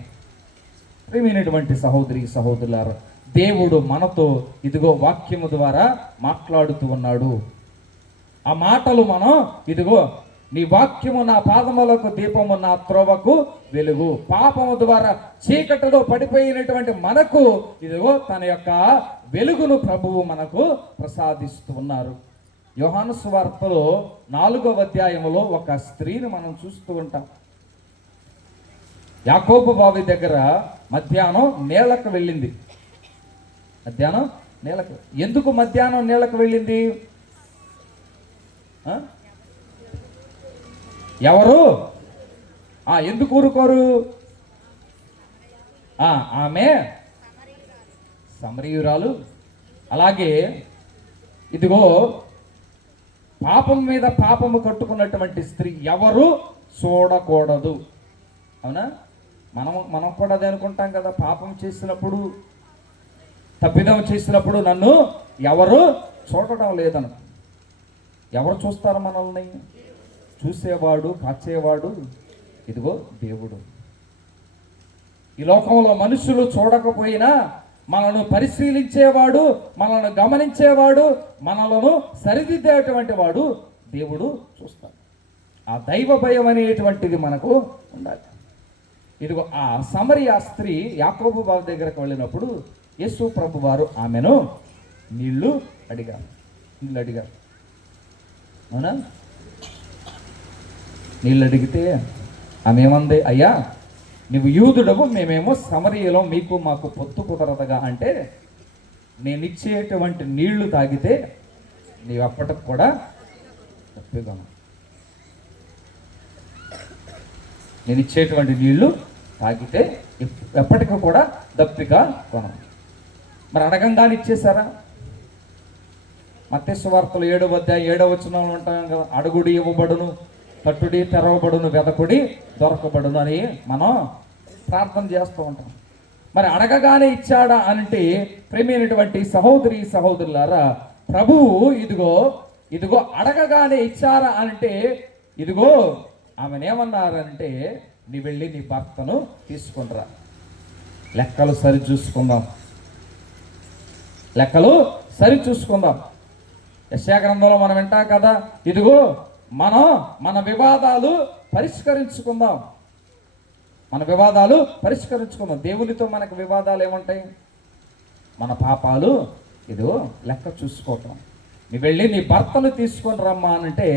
ప్రియమైనటువంటి సహోదరి సహోదరులారా, దేవుడు మనతో ఇదిగో వాక్యము ద్వారా మాట్లాడుతూ ఉన్నాడు. ఆ మాటలు మనం ఇదిగో నీ వాక్యము నా పాదములకు దీపము, నా త్రోవకు వెలుగు. పాపము ద్వారా చీకటిలో పడిపోయినటువంటి మనకు ఇదిగో తన యొక్క వెలుగును ప్రభువు మనకు ప్రసాదిస్తూ ఉన్నారు. యోహాను సువార్తలో 4వ అధ్యాయములో ఒక స్త్రీని మనం చూస్తూ ఉంటాం. యాకోబు బావి దగ్గర మధ్యాహ్నం నీళ్ళకు వెళ్ళింది. మధ్యాహ్నం నీళ్ళకు ఎందుకు మధ్యాహ్నం నీళ్ళకు వెళ్ళింది? ఎవరు ఎందుకు ఊరుకోరు? ఆమె సమరయురాలు. అలాగే ఇదిగో పాపం మీద పాపము కట్టుకున్నటువంటి స్త్రీ ఎవరు చూడకూడదు. అవునా? మనం కూడా అదే అనుకుంటాం కదా. పాపం చేసినప్పుడు, తప్పిదం చేసినప్పుడు నన్ను ఎవరు చూడటం లేదను. ఎవరు చూస్తారు మనల్ని? చూసేవాడు, కాచేవాడు ఇదిగో దేవుడు. ఈ లోకంలో మనుషులు చూడకపోయినా మనను పరిశీలించేవాడు, మనల్ని గమనించేవాడు, మనలను సరిదిద్దేటువంటి వాడు దేవుడు చూస్తాడు. ఆ దైవ భయం అనేటువంటిది మనకు ఉండాలి. ఇదిగో ఆ సమరియా స్త్రీ యాకోబు బావి దగ్గరకు వెళ్ళినప్పుడు యేసు ప్రభు వారు ఆమెను నీళ్లు అడిగారు. అవునా? నీళ్ళు అడిగితే ఆమె ఏమంది? అయ్యా, నువ్వు యూదుడవు, మేమేమో సమరియలో మీకు మాకు పొత్తు కుదరదుగా. అంటే నేను ఇచ్చేటువంటి నీళ్లు తాగితే నీవు అప్పటికి కూడా తప్పిగా, నేను ఇచ్చేటువంటి నీళ్లు తాగితే ఎప్పటికీ కూడా దప్పిగా కొనం. మరి అడగంగానే ఇచ్చేశారా? మత్తయి సువార్తలో 7వ అధ్యాయం 7వ వచనంలో ఉంటాం కదా, అడుగుడి ఇవ్వబడును, తట్టుడి తెరవబడును, వెదకుడి దొరకబడును అని మనం ప్రార్థన చేస్తూ ఉంటాం. మరి అడగగానే ఇచ్చాడా అంటే, ప్రేమైనటువంటి సహోదరి సహోదరులారా, ప్రభువు ఇదిగో అడగగానే ఇచ్చారా అంటే, ఇదిగో ఆమెనేమన్నారంటే, నీ వెళ్ళి నీ భర్తను తీసుకునిరా, లెక్కలు సరి చూసుకుందాం. యెషయా గ్రంథంలో మనం వింటాం కదా, ఇదిగో మన వివాదాలు పరిష్కరించుకుందాం. దేవునితో మనకు వివాదాలు ఏముంటాయి? మన పాపాలు ఇదిగో లెక్క చూసుకోవటం. నీ వెళ్ళి నీ భర్తను తీసుకొని రమ్మా అంటే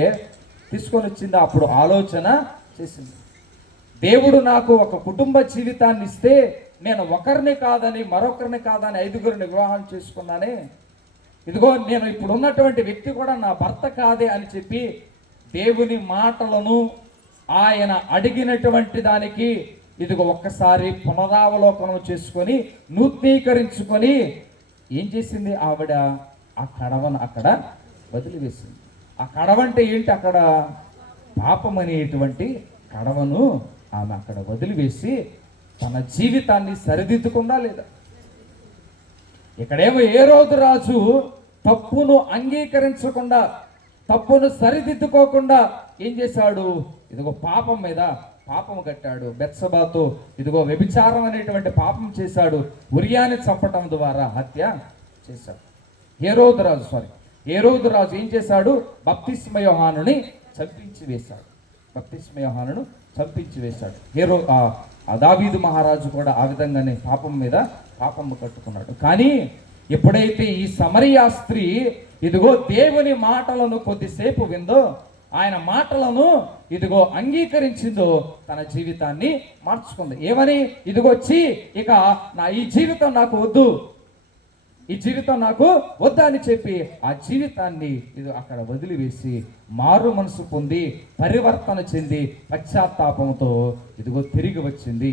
తీసుకొని వచ్చింది. అప్పుడు ఆలోచన చేసింది, దేవుడు నాకు ఒక కుటుంబ జీవితాన్ని ఇస్తే నేను ఒకరిని కాదని మరొకరిని కాదని 5గురిని వివాహం చేసుకున్నానే. ఇదిగో నేను ఇప్పుడు ఉన్నటువంటి వ్యక్తి కూడా నా భర్త కాదే అని చెప్పి దేవుని మాటలను ఆయన అడిగినటువంటి దానికి ఇదిగో ఒక్కసారి పునరావలోకనం చేసుకొని నూతనీకరించుకొని ఏం చేసింది? ఆవిడ ఆ కడవను అక్కడ వదిలివేసింది. ఆ కడవ అంటే ఏంటి? అక్కడ పాపం అనేటువంటి కడవను ఆమె అక్కడ వదిలివేసి తన జీవితాన్ని సరిదిద్దుకుందా లేదా? ఇక్కడేమో హేరోదు రాజు తప్పును అంగీకరించకుండా, తప్పును సరిదిద్దుకోకుండా ఏం చేశాడు? ఇదిగో పాపం మీద పాపం కట్టాడు. బెత్షెబాతో ఇదిగో వ్యభిచారం అనేటువంటి పాపం చేశాడు. ఉరియాని చంపటం ద్వారా హత్య చేశాడు. హేరోదు రాజు ఏం చేశాడు? బప్తిస్మ యోహానుని చంపించి వేశాడు. దావీదు మహారాజు కూడా ఆ విధంగానే పాపం మీద పాపం కట్టుకున్నాడు. కానీ ఎప్పుడైతే ఈ సమరియా స్త్రీ ఇదిగో దేవుని మాటలను కొద్దిసేపు విందో, ఆయన మాటలను ఇదిగో అంగీకరించిందో, తన జీవితాన్ని మార్చుకుంది. ఏమని? ఇదిగో ఇక ఈ జీవితం నాకు వద్దు అని చెప్పి ఆ జీవితాన్ని ఇది అక్కడ వదిలివేసి మారు మనసు పొంది పరివర్తన చెంది పశ్చాత్తాపంతో ఇదిగో తిరిగి వచ్చింది.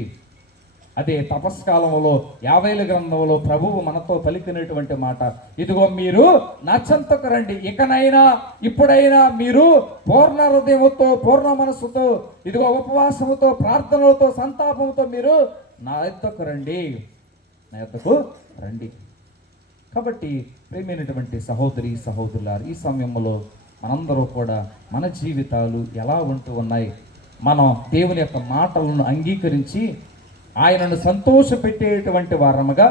అదే తపస్కాలంలో 50ల గ్రంథంలో ప్రభువు మనతో పలికినటువంటి మాట, ఇదిగో మీరు నా చెంతకు రండి, ఇకనైనా ఇప్పుడైనా మీరు పూర్ణ హృదయముతో పూర్ణ మనస్సుతో ఇదిగో ఉపవాసముతో ప్రార్థనలతో సంతాపంతో మీరు నా యొద్దకు రండి. కాబట్టి ప్రేమైనటువంటి సహోదరి సహోదరులారు, ఈ సమయంలో మనందరూ కూడా మన జీవితాలు ఎలా ఉంటూ ఉన్నాయి, మనం దేవుని యొక్క మాటలను అంగీకరించి ఆయనను సంతోషపెట్టేటువంటి వారముగా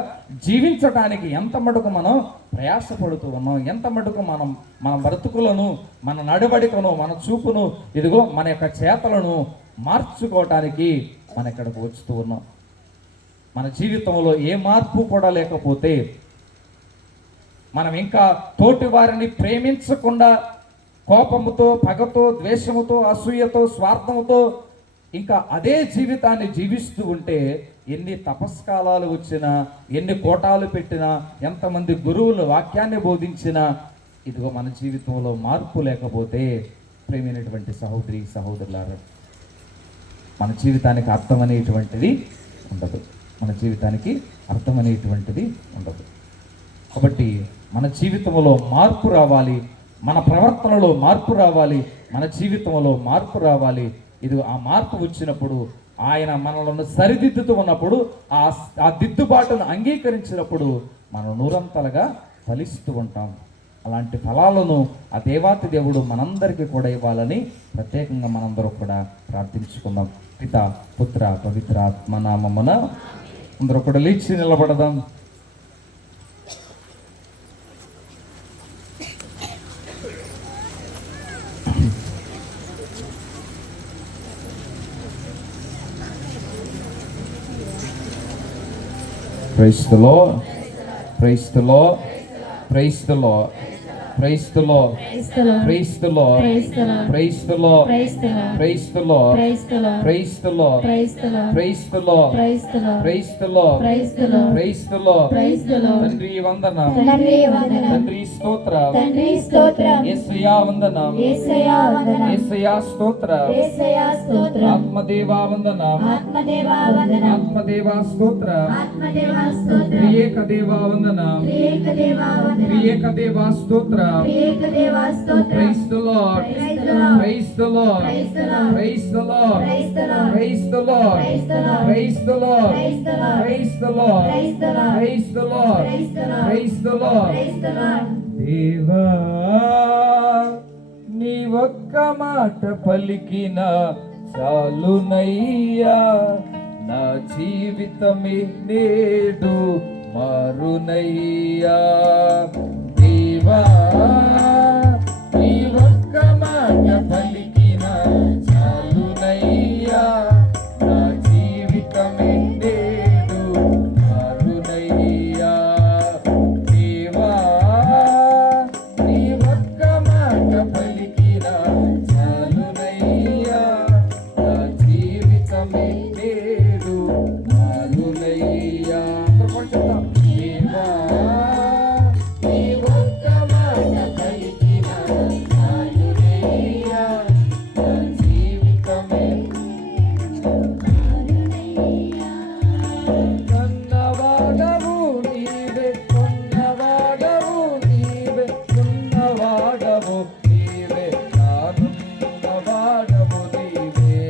జీవించడానికి ఎంత మటుకు మనం ప్రయాసపడుతూ ఉన్నాం, ఎంత మటుకు మన బ్రతుకులను, మన నడవడికను, మన చూపును, ఇదిగో మన యొక్క చేతలను మార్చుకోవటానికి మనం ఇక్కడికి వచ్చుతూ ఉన్నాం. మన జీవితంలో ఏ మార్పు కూడా లేకపోతే, మనం ఇంకా తోటి వారిని ప్రేమించకుండా కోపముతో, పగతో, ద్వేషముతో, అసూయతో, స్వార్థముతో ఇంకా అదే జీవితాన్ని జీవిస్తూ ఉంటే ఎన్ని తపస్కాలాలు వచ్చినా, ఎన్ని కోటాలు పెట్టినా, ఎంతమంది గురువులు వాక్యాన్ని బోధించినా, ఇదిగో మన జీవితంలో మార్పు లేకపోతే ప్రేమైనటువంటి సహోదరి సహోదరులారా, మన జీవితానికి అర్థం అనేటువంటిది ఉండదు. మన జీవితానికి అర్థం అనేటువంటిది ఉండదు. కాబట్టి మన జీవితంలో మార్పు రావాలి, మన ప్రవర్తనలో మార్పు రావాలి, మన జీవితంలో మార్పు రావాలి. ఇది ఆ మార్పు వచ్చినప్పుడు, ఆయన మనలను సరిదిద్దుతూ ఉన్నప్పుడు, ఆ దిద్దుబాటును అంగీకరించినప్పుడు మనం నూరంతలుగా ఫలిస్తూ ఉంటాం. అలాంటి ఫలాలను ఆ దేవాతి దేవుడు మనందరికీ కూడా ఇవ్వాలని ప్రత్యేకంగా మనందరూ కూడా ప్రార్థించుకుందాం. పిత, పుత్ర, పవిత్ర ఆత్మ నామమున అందరూ కూడా లేచి నిలబడదాం. Praise the Lord. Praise the Lord. Praise the Lord. Praise the Lord. Praise the Lord. Praise the Lord. Praise the Lord. Praise the Lord. Praise the Lord. Praise the Lord. Praise the Lord. Praise the Lord. Praise the Lord. Praise the Lord. Praise the Lord. Praise the Lord. తండ్రి వందనం. తండ్రి స్తోత్రం. తండ్రి స్తోత్రం. యేసయ్యా వందనం. యేసయ్యా వందనం. యేసయ్యా స్తోత్రం. యేసయ్యా స్తోత్రం. ఆత్మదేవా వందనం. ఆత్మదేవా వందనం. ఆత్మదేవా స్తోత్రం. ఆత్మదేవా స్తోత్రం. త్రియేక దేవా వందనం. త్రియేక దేవా వందనం. త్రియేక దేవా స్తోత్రం. Praise the Lord. Praise the Lord. Praise the Lord. Praise the Lord. Praise the Lord. Praise the Lord. Praise the Lord. Praise the Lord. Praise the Lord. Praise the Lord. Praise the Lord. Praise the Lord. Praise the Lord. Praise the Lord. దేవా నీ ఒక్క మాట పలికిన చాలునయ్యా, నా జీవితమే నేడు మారునయ్యా. దేవా నీ ఒక్క మాట పలికిన చాలునయ్యా, నా జీవితమే నేడు మారునయ్యా. దేవా నీ ఒక్క మాట పలికిన చాలునయ్యా, నా జీవితమే నేడు మారునయ్యా. దేవా నీ ఒక్క మాట పలికిన చాలునయ్యా, నా జీవితమే కన్నవాడవు నీవే, కొన్నవాడవు నీవే, ఉన్నవాడవు నీవే, నానున్నవాడవు నీవే.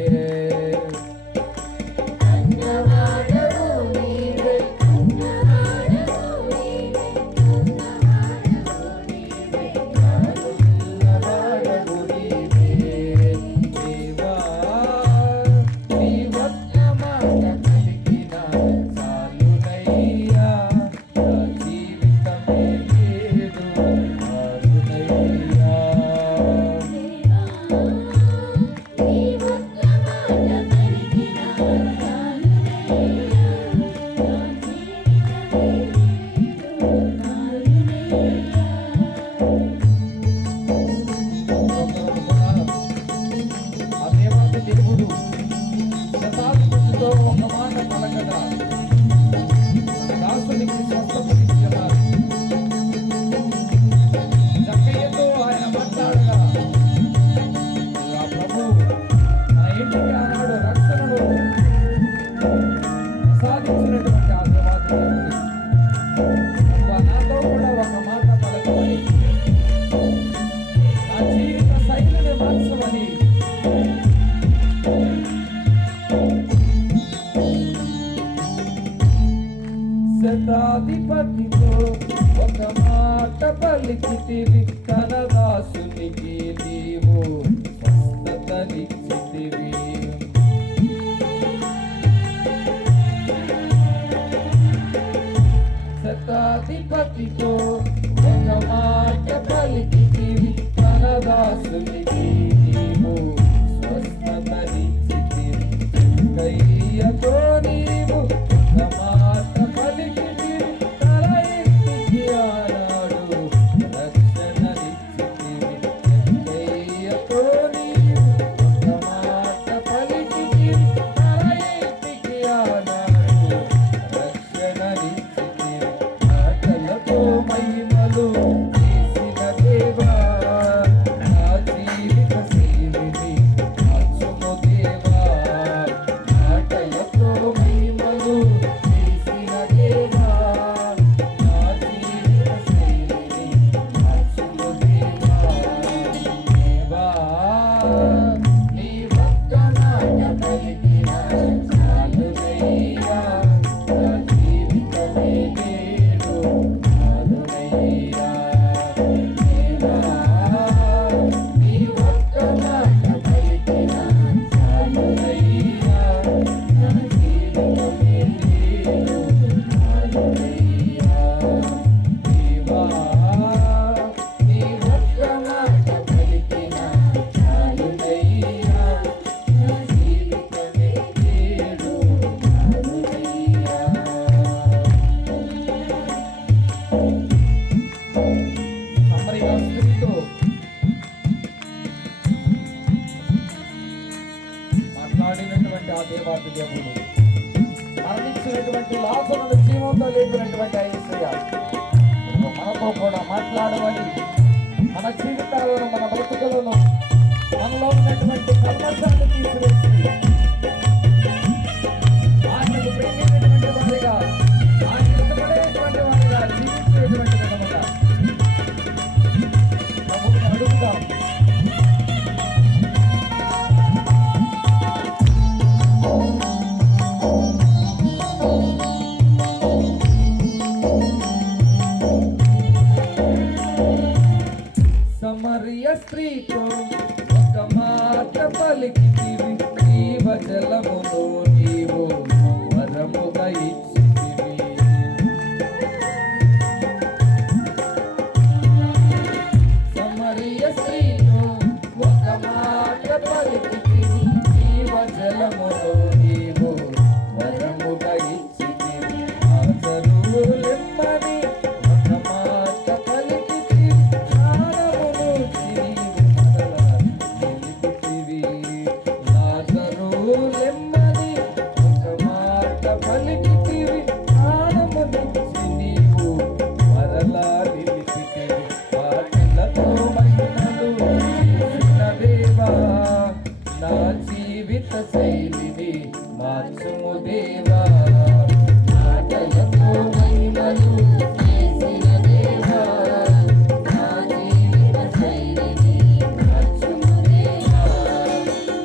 కన్నవాడవు నీవే, కొన్నవాడవు నీవే, ఉన్నవాడవు నీవే, నానున్నవాడవు నీవే. దేవా నీ ఒక్క మాట పలికిన చాలునయ్యా, నా జీవితమే నేడు మారునయ్యా. ఆ దేవాది దేవుడు శతాధిపతితో ఒక మాట పలకగా దాసునికి స్వస్థపరిచినారు. జక్కయ్యతో ఆయన మాట్లాడగా, ఆ ప్రభు మన ఇంటికి ఆనాడు రక్షణను ప్రసాదించినటువంటి ఆ దేవాది దేవుడు నాతో కూడా ఒక మాట పలకమని, నా జీవిత శైలిని మార్చమని శతాధిపతితో ఒక పలికితివి తన దాసునికి నీవు స్వస్థతనిచ్చితివి. శతాధిపతితో ఒక మాట పలికితివి తన దాసునికి నీవు స్వస్థతనిచ్చితివి. కయ్యతో నీవు ఒక మాట పలికితివి తన ఇంటికి ఆనాడు రక్షణనిచ్చితివి. కయ్యతో నీవు ఒక మాట పలికితివి తన ఇంటికి ఆనాడు రక్షణనిచ్చితివి. మాటలతో మహిమలు చేసిన దేవా నా జీవిత శైలిని మార్చుము దేవా. మాటలతో మహిమలు చేసిన దేవా నా జీవిత శైలిని మార్చుము దేవా. దేవా నీ ఒక్క మాట పలికిన చాలునయ్యా, నా జీవితమే నేడు చాలునయ్యా. దేవా నీ ఒక్క మాట పలికిన చాలునయ్యా, నా జీవితమే నేడు చాలునయ్యా. దేవా నీ ఒక్క మాట పలికిన చాలునయ్యా, నా జీవితమే నేడు చాలునయ్యా. సమరయ స్త్రీతో మాట్లాడినటువంటి ఆ దేవాది దేవుడు, మరణించినటువంటి లాజరును జీవంతో లేపినటువంటి ఆ యేసయ్య మనతో కూడా మాట్లాడమని, మన జీవితాలను, మన బ్రతుకులను, మనలో ఉన్నటువంటి కల్మషాన్ని తీసివేసి ఆయనకు ప్రేమించినటువంటి వారిగా, ఆయన ఇష్టపడేటువంటి వారిగా జీవించేటువంటి విధముగా ప్రభువుని అడుగుదాం. సమరయ స్త్రీతో ఒక మాట పలికితివి, జీవజలమును నీవు వరముగా ఇచ్చితివి. సమరయ స్త్రీతో ఒక మాట పలికితివి, జీవజలమును నీవు వరముగా ఇచ్చితివి. లాజరు లెమ్మని ఒక మాట పలికితివి, ప్రాణమును జీవముగా నిలిపితివి. లాజరు లెమ్మని ఒక మాట పలికితివి, ప్రాణమునిచ్చి నీవు మరలా నిలిపితివి. మాటలతో మహిమలు చేసిన దేవా నా జీవిత శైలిని మార్చుము దేవా. మాటలతో మహిమలు చేసిన దేవా నా జీవిత శైలిని మార్చుము దేవా.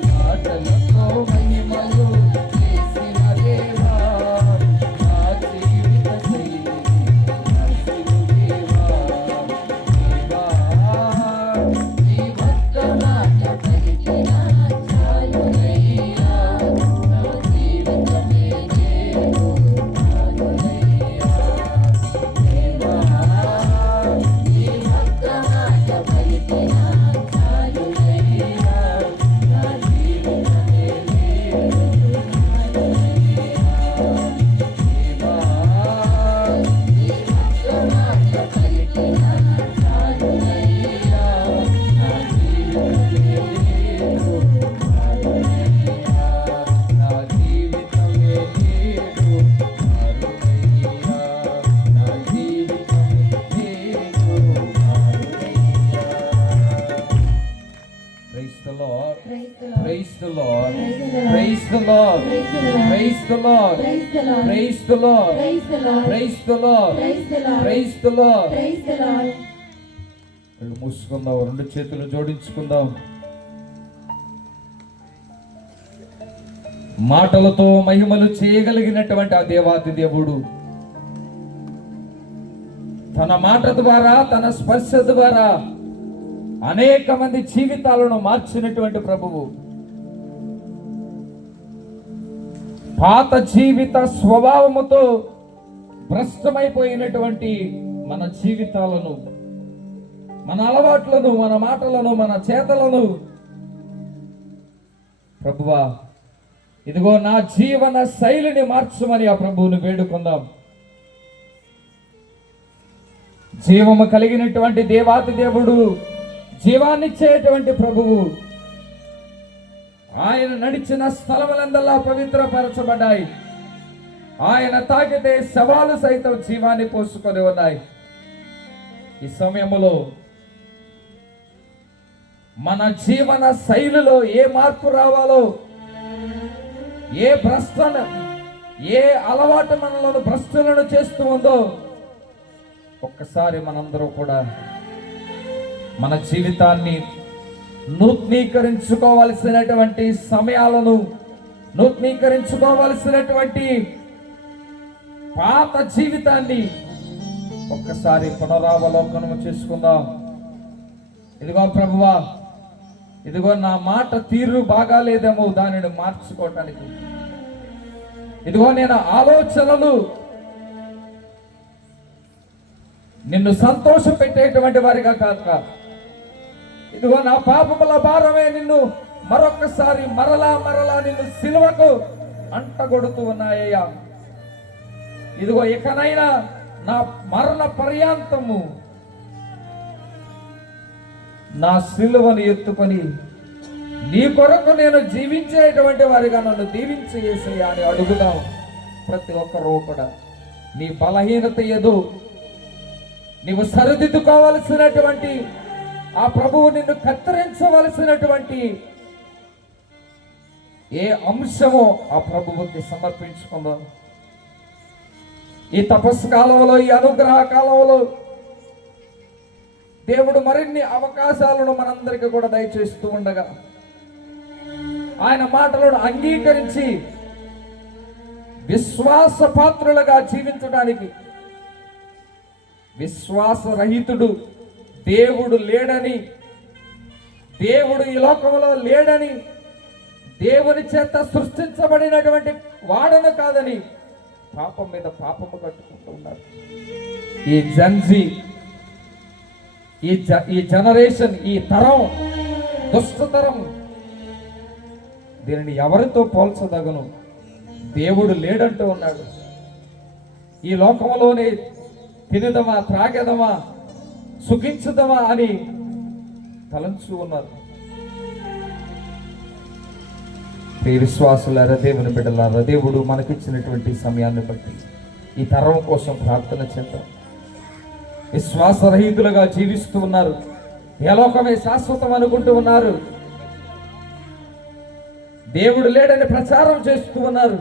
మాటలతో మహిమలు చేసిన దేవా నా జీవిత శైలిని మార్చుము దేవా. దేవా నీ ఒక్క మాట పలికిన చాలునయ్యా, నా జీవితమే నేడు చాలునయ్యా. దేవా నీ ఒక్క మాట పలికిన చాలునయ్యా, నా జీవితమే నేడు చాలునయ్యా. దేవా నీ ఒక్క మాట పలికిన చాలునయ్యా, నా జీవితమే నేడు చాలునయ్యా. నా జీవితమే నేడు చాలునయ్యా, నా జీవితమే నేడు చాలునయ్యా. Praise the Lord. Praise the Lord. Praise the Lord. Praise the Lord. Praise the Lord. Praise the Lord. Praise the Lord. కళ్ళు మూసుకుందాం, రెండు చేతులు జోడించుకుందాం. మాటలతో మహిమలు చేయగలిగినటువంటి ఆ దేవాది దేవుడు తన మాట ద్వారా, తన స్పర్శ ద్వారా అనేక మంది జీవితాలను మార్చినటువంటి ప్రభువు, పాత జీవిత స్వభావముతో భ్రష్టమైపోయినటువంటి మన జీవితాలను, మన అలవాట్లను, మన మాటలను, మన చేతలను ప్రభువా ఇదిగో నా జీవన శైలిని మార్చమని ఆ ప్రభువుని వేడుకుందాం. జీవము కలిగినటువంటి దేవాతి దేవుడు, జీవాన్నిచ్చేటువంటి ప్రభువు, ఆయన నడిచిన స్థలములందల్లా పవిత్రపరచబడ్డాయి. ఆయన తాకితే శవాలు సైతం జీవాన్ని పోసుకొని ఉన్నాయి. ఈ సమయంలో మన జీవన శైలిలో ఏ మార్పు రావాలో, ఏ భ్రష్టను, ఏ అలవాటు మనలో భ్రష్టులను చేస్తూ ఉందో ఒక్కసారి మనందరూ కూడా మన జీవితాన్ని నూతనీకరించుకోవలసినటువంటి సమయాలను, నూతనీకరించుకోవలసినటువంటి పాత జీవితాన్ని ఒక్కసారి పునరావలోకనం చేసుకుందాం. ఇదిగో ప్రభువా, ఇదిగో నా మాట తీరు బాగాలేదేమో దానిని మార్చుకోవటానికి, ఇదిగో నేను ఆలోచనలు నిన్ను సంతోష పెట్టేటువంటి వారిగా కాక, ఇదిగో నా పాపముల భారమే నిన్ను మరొకసారి మరలా నిన్ను సిలువకు అంటగొడుతూ ఉన్నాయ్యా. ఇదిగో ఇకనైనా నా మరణ పర్యాంతము నా సిలువను ఎత్తుకొని నీ కొరకు నేను జీవించేటువంటి వారిగా నన్ను దీవించేసేయా అని అడుగుదాం. ప్రతి ఒక్కరూ కూడా నీ బలహీనత ఏదో నీవు సరిదిద్దుకోవలసినటువంటి, ఆ ప్రభువు నిన్ను కత్తిరించవలసినటువంటి ఏ అంశమో ఆ ప్రభువుకి సమర్పించుకుందాం. ఈ తపస్సు కాలంలో, ఈ అనుగ్రహ కాలంలో దేవుడు మరిన్ని అవకాశాలను మనందరికీ కూడా దయచేస్తూ ఉండగా, ఆయన మాటలను అంగీకరించి విశ్వాసపాత్రులుగా జీవించడానికి, విశ్వాసరహితుడు దేవుడు లేడని, దేవుడు ఈ లోకంలో లేడని, దేవుని చేత సృష్టించబడినటువంటి వాడను కాదని పాపం మీద పాపము కట్టుకుంటూ ఉన్నారు. ఈ జన్జీ, ఈ జనరేషన్, ఈ తరం, దుష్టతరం, దీనిని ఎవరితో పోల్చదగను? దేవుడు లేడంటూ ఉన్నాడు. ఈ లోకంలోనే తినదమా, త్రాగెదమా, సుఖించుదమా అని తలంచు ఉన్నారు. ప్రియ విశ్వాసులారా, దేవుని బిడ్డలారా, దేవుడు మనకిచ్చినటువంటి సమయాన్ని బట్టి ఈ తరం కోసం ప్రార్థన చేద్దాం. విశ్వాసరహితులుగా జీవిస్తూ ఉన్నారు. ఏ లోకమే శాశ్వతం అనుకుంటూ ఉన్నారు. దేవుడు లేడని ప్రచారం చేస్తూ ఉన్నారు.